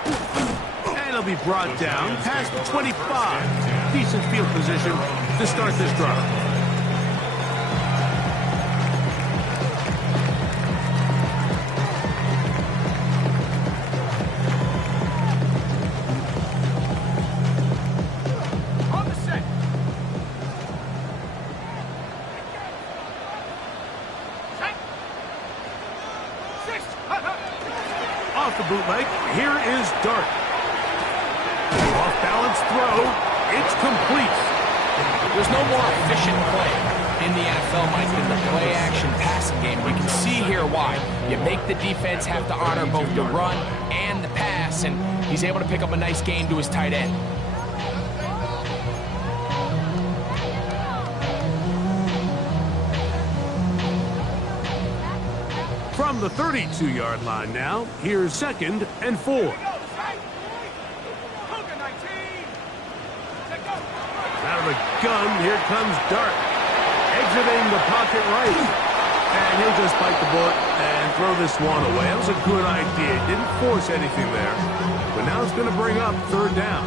And it'll be brought down past the 25. Decent field position to start this drive. Off the bootleg, here is Dart. Off-balance throw, it's complete. There's no more efficient play in the NFL, Mike, than the play-action passing game. You can see here why. You make the defense have to honor both the run and the pass, and he's able to pick up a nice gain to his tight end. From the 32-yard line now, here's 2nd and 4. Out of the gun, here comes Dart. Exiting the pocket right. And he'll just bite the bullet and throw this one away. That was a good idea. Didn't force anything there. But now it's going to bring up 3rd down.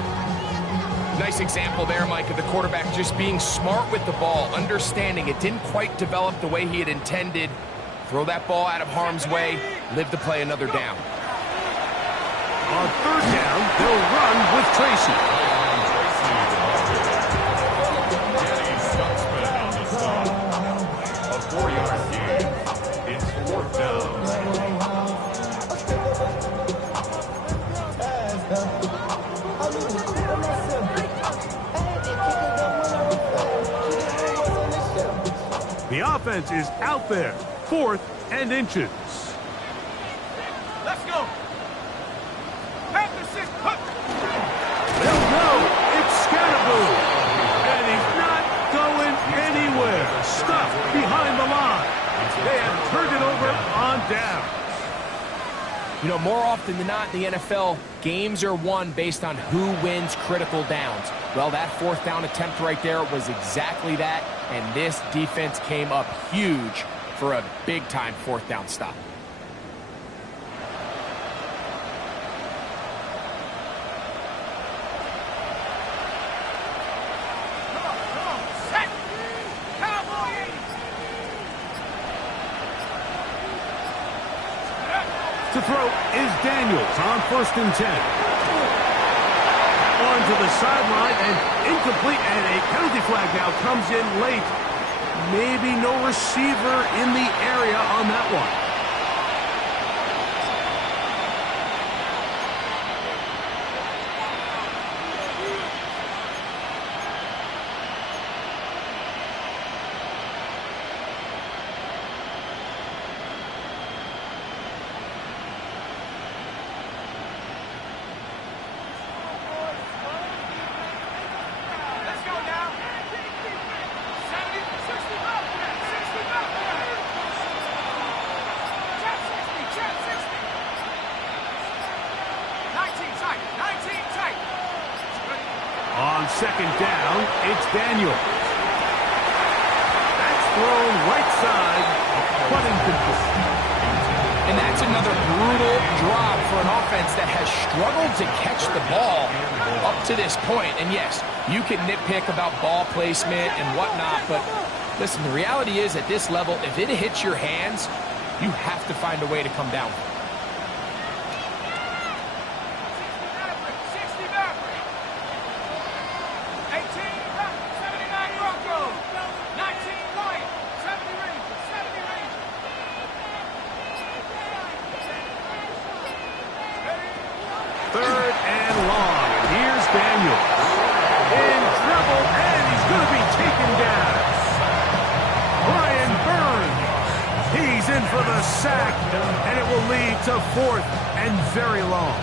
Nice example there, Mike, of the quarterback just being smart with the ball, understanding it didn't quite develop the way he had intended. Throw that ball out of harm's way, live to play another down. On 3rd down, they'll run with Tracy. Danny Stutzman on the stop. A 4-yard gain. It's 4th down. The offense is out there. 4th and inches. Let's go. They'll know it's Scatterboo. And he's not going anywhere. Stuffed behind the line. They have turned it over on down. You know, more often than not in the NFL, games are won based on who wins critical downs. Well, that 4th down attempt right there was exactly that, and this defense came up huge for a big-time 4th down stop. To throw is Daniels on 1st and 10. On to the sideline and incomplete, and a penalty flag now comes in late. Maybe no receiver in the area on that one. On 2nd down, it's Daniel. That's thrown right side, but incomplete. And that's another brutal drop for an offense that has struggled to catch the ball up to this point. And yes, you can nitpick about ball placement and whatnot, but listen, the reality is at this level, if it hits your hands, you have to find a way to come down. For the sack, and it will lead to 4th and very long.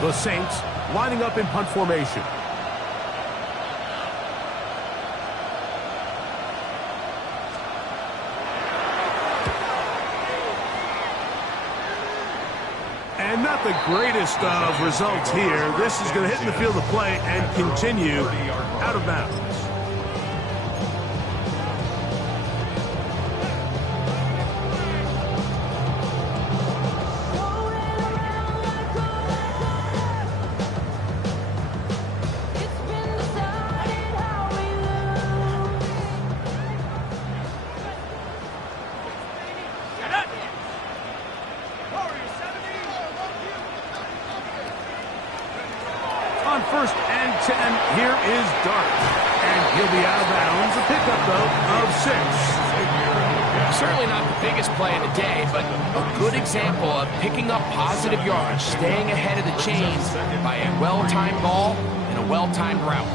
The Saints lining up in punt formation. And not the greatest of results here. This is going to hit in the field of play and continue out of bounds. On 1st and 10, here is Dart. And he'll be out of bounds. A pickup, though, of 6. Certainly not the biggest play of the day, but a good example of picking up positive yards, staying ahead of the chains by a well-timed ball and a well-timed route.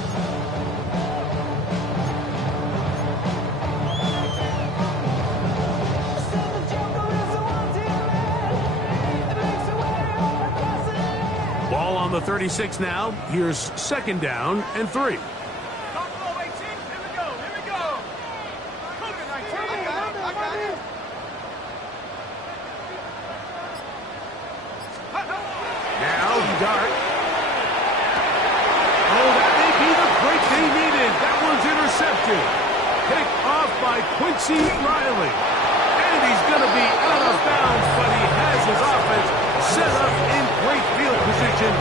Ball on the 36 now. Here's 2nd down and 3. Now Dart. Oh, that may be the break they needed. That one's intercepted. Picked off by Quincy Riley. And he's going to be out of bounds, but he has his offense set up in great field position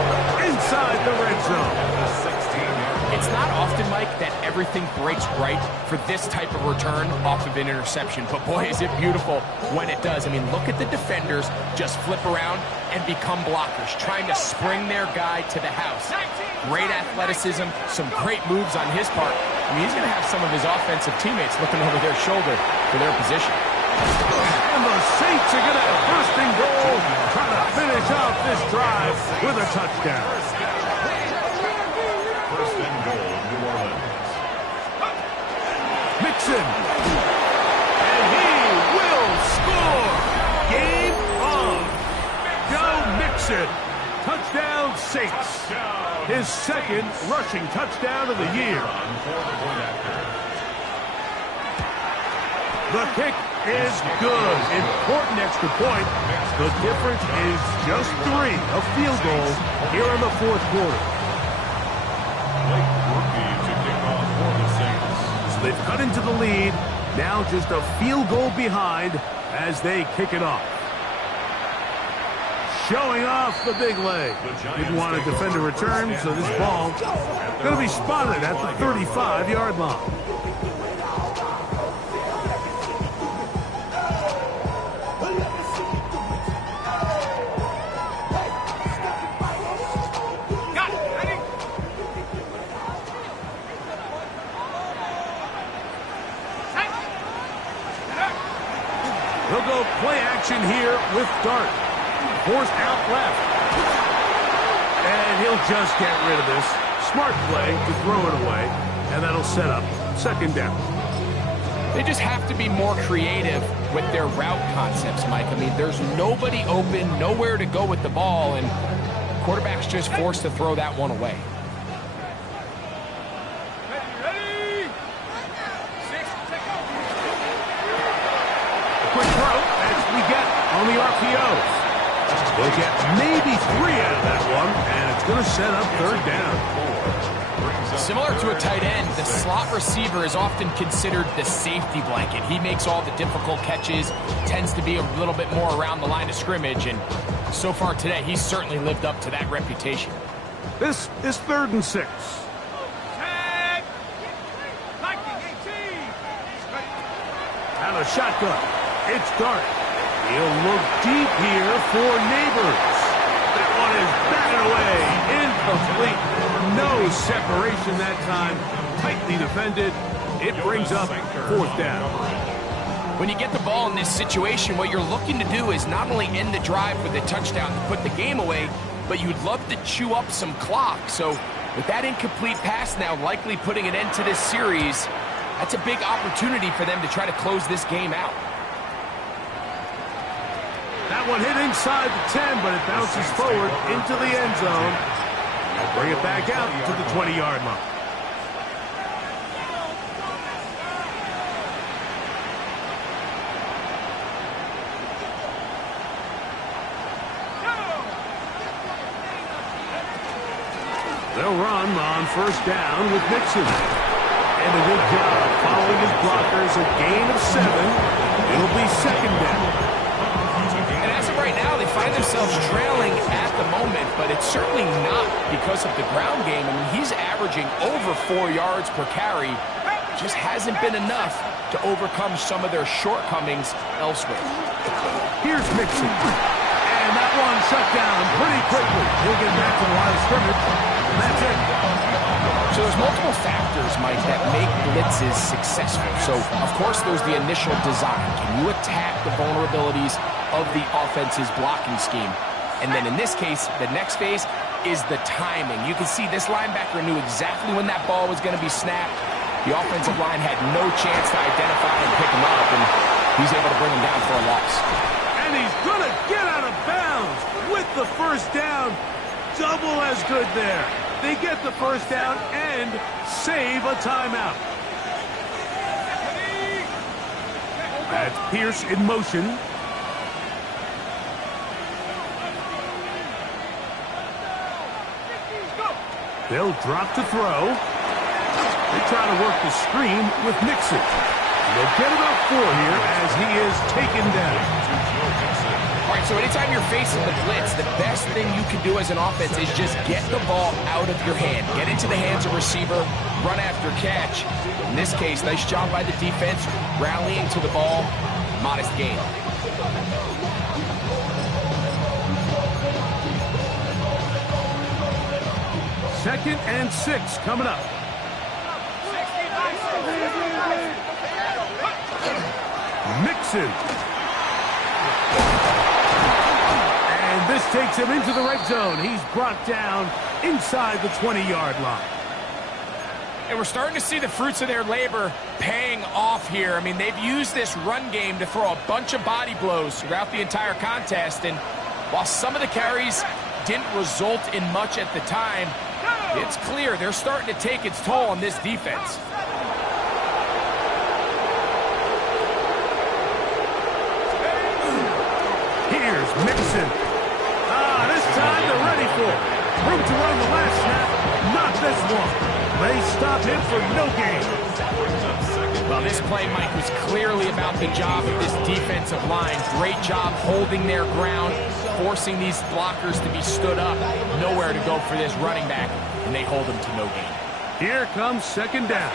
inside the red zone. It's not often, Mike, that everything breaks right for this type of return off of an interception. But boy, is it beautiful when it does. I mean, look at the defenders just flip around and become blockers, trying to spring their guy to the house. Great athleticism, some great moves on his part. I mean, he's going to have some of his offensive teammates looking over their shoulder for their position. And the Saints are going to have 1st and goal, trying to finish off this drive with a touchdown. 1st and goal, New Orleans. Mixon. And he will score. Game on. Joe Mixon. Touchdown Saints. His 2nd rushing touchdown of the year. The kick is good. Important extra point. The difference is just 3. A field goal here in the 4th quarter. Late rookie to kick off for the Saints. So they've cut into the lead. Now just a field goal behind as they kick it off. Showing off the big leg. Didn't want to defend a return, so this ball going to be spotted at the 35-yard line. He'll go play action here with Dart. Forced out left. And he'll just get rid of this. Smart play to throw it away. And that'll set up 2nd down. They just have to be more creative with their route concepts, Mike. I mean, there's nobody open, nowhere to go with the ball, and quarterback's just forced to throw that one away. Quick throw as we get on the RPOs. We'll get maybe 3 out of that one, and it's going to set up 3rd down. Similar to a tight end, the slot receiver is often considered the safety blanket. He makes all the difficult catches, tends to be a little bit more around the line of scrimmage, and so far today, he's certainly lived up to that reputation. This is 3rd and 6. Out of shotgun. It's Dart. He'll look deep here for Neighbors. That one is batted away. Incomplete. No separation that time. Tightly defended. It brings up 4th down. When you get the ball in this situation, what you're looking to do is not only end the drive with a touchdown to put the game away, but you'd love to chew up some clock. So with that incomplete pass now likely putting an end to this series, that's a big opportunity for them to try to close this game out. That one hit inside the 10, but it bounces forward into the end zone. They'll bring it back out to the 20-yard line. They'll run on first down with Mixon. And a good job following his blockers. A gain of 7. It'll be second down. And as of right now, they find themselves trailing at the moment, but it's certainly not because of the ground game. I mean, he's averaging over 4 yards per carry. Just hasn't been enough to overcome some of their shortcomings elsewhere. Here's Mixon. And that one shut down pretty quickly. He'll get back to the line of scrimmage. And that's it. So there's multiple factors, Mike, that make blitzes successful. So, of course, there's the initial design. Can you attack the vulnerabilities of the offense's blocking scheme? And then in this case, the next phase is the timing. You can see this linebacker knew exactly when that ball was going to be snapped. The offensive line had no chance to identify and pick him up, and he's able to bring him down for a loss. And he's going to get out of bounds with the first down. Double as good there. They get the first down and save a timeout. That's Pierce in motion. They'll drop to throw. They try to work the screen with Mixon. They'll get about 4 here as he is taken down. All right, so anytime you're facing the blitz, the best thing you can do as an offense is just get the ball out of your hand. Get into the hands of receiver, run after catch. In this case, nice job by the defense, rallying to the ball, modest gain. Second and 6 coming up. Mixon. And this takes him into the red zone. He's brought down inside the 20-yard line. And we're starting to see the fruits of their labor paying off here. I mean, they've used this run game to throw a bunch of body blows throughout the entire contest. And while some of the carries didn't result in much at the time, it's clear they're starting to take its toll on this defense. Here's Mixon. This time they're ready for it. Room to run the last snap, not this one. They stop him for no gain. Well, this play, Mike, was clearly about the job of this defensive line. Great job holding their ground, forcing these blockers to be stood up. Nowhere to go for this running back, and they hold him to no gain. Here comes second down.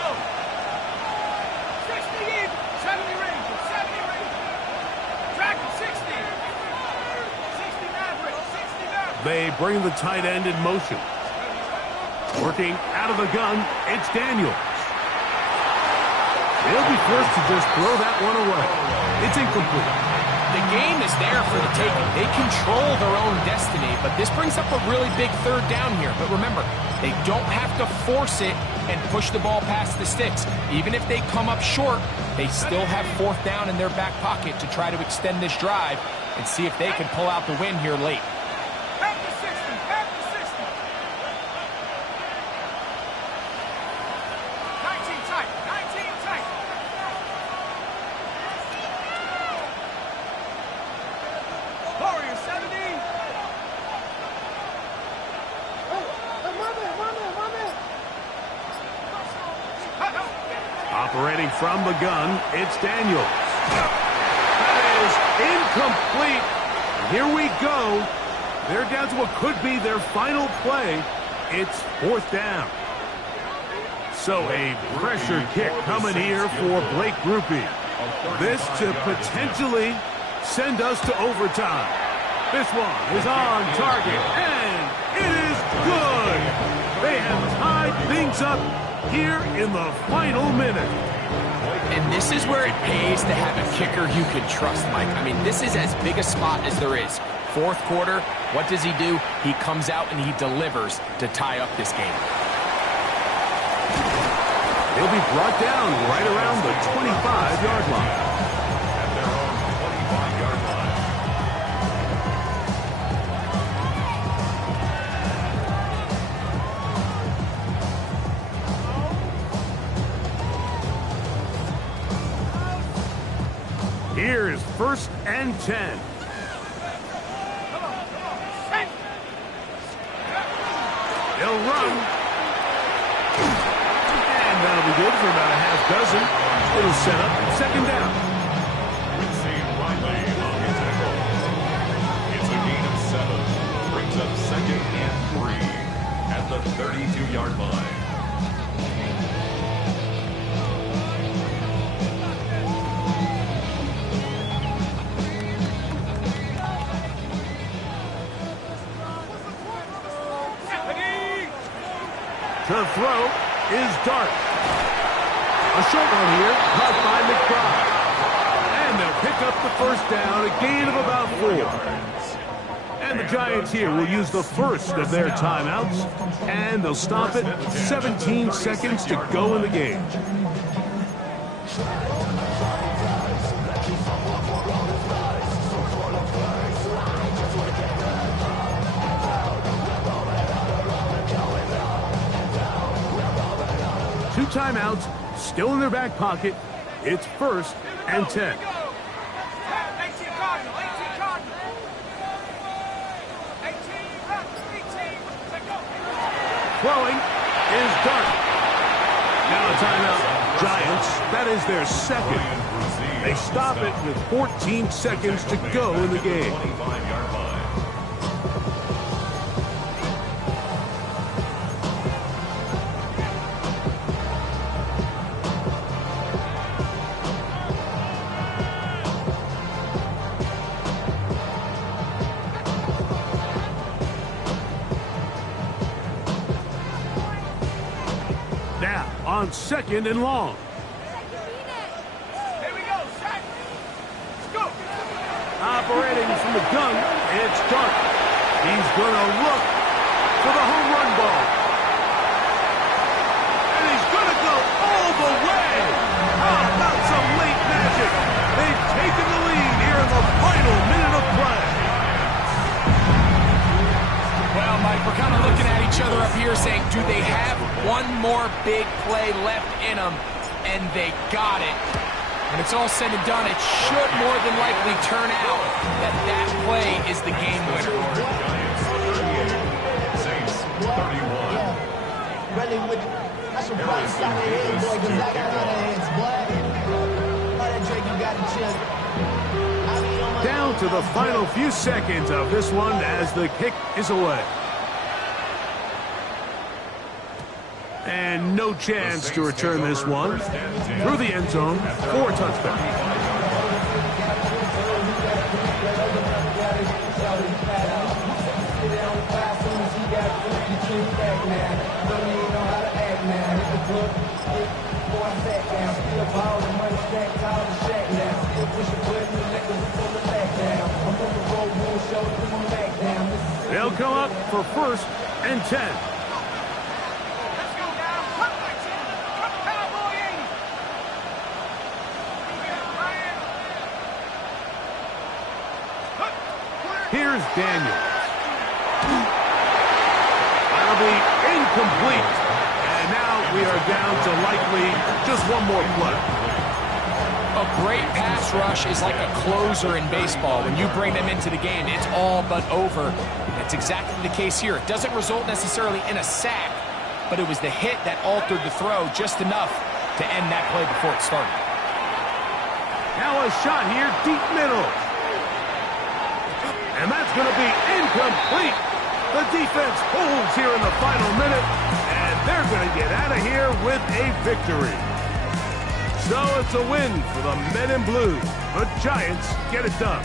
60 in, 70 range, 70 range. Track him, 60. 60 average, 60 average. They bring the tight end in motion. Working out of the gun, it's Daniels. They'll be forced to just throw that one away. It's incomplete. The game is there for the taking. They control their own destiny, but this brings up a really big third down here. But remember, they don't have to force it and push the ball past the sticks. Even if they come up short, they still have fourth down in their back pocket to try to extend this drive and see if they can pull out the win here late. Back to 60, back to 60. 19 tight, 19 tight. Warrior 70. Operating from the gun, it's Daniels. That is incomplete. Here we go. They're down to what could be their final play. It's fourth down. So a pressure kick coming here for Blake Grupe. This to potentially send us to overtime. This one is on target, and it is good. They have tied things up here in the final minute. And this is where it pays to have a kicker you can trust, Mike. I mean, this is as big a spot as there is. Fourth quarter, what does he do? He comes out and he delivers to tie up this game. He'll be brought down right around the 25-yard line. At their own 25-yard line. first and 10. They'll run. And that'll be good for about a half dozen. It'll set up second down. Quincy Riley on the tackle. It's a gain of 7. Brings up second and 3 at the 32-yard line. The throw is Dart. A short one here, caught by McBride. And they'll pick up the first down, a gain of about 4. And the Giants here will use the first of their timeouts. And they'll stop it. 17 seconds to go in the game. Two timeouts, still in their back pocket. It's first and 10. 18 Cardinal, 18 Cardinal. 18, run, 18, let go. Throwing is Dart. Now a timeout. Giants, that is their second. They stop it with 14 seconds to go in the game. 25-yard line. Now on second and long. Here we go, set. Let's go. Operating from the gun, it's Dart. He's going to look for the home run ball. And he's going to go all the way. How about some late magic? They've taken the lead here in the final minute of play. Well, Mike, we're kind of looking at each other up here saying, do they have one more big play left in them? And they got it. When it's all said and done, it should more than likely turn out that that play is the game winner. Giants 38. Saints 31. Really with that's a bright side of head, boy, because I got other heads, boy. All that Drake, you got to chill. Down to the final few seconds of this one as the kick is away. And no chance to return this one. Through the end zone for a touchdown. They'll come up for first and 10. Let's go now. Come, my team. Come, Cowboys. Here's Daniels. That'll be incomplete. And now we are down to likely just one more play. A great pass rush is like a closer in baseball. When you bring them into the game, it's all but over. That's exactly the case here. It doesn't result necessarily in a sack, but it was the hit that altered the throw just enough to end that play before it started. Now a shot here, deep middle. And that's going to be incomplete. The defense holds here in the final minute, and they're going to get out of here with a victory. So it's a win for the Men in Blue. The Giants get it done.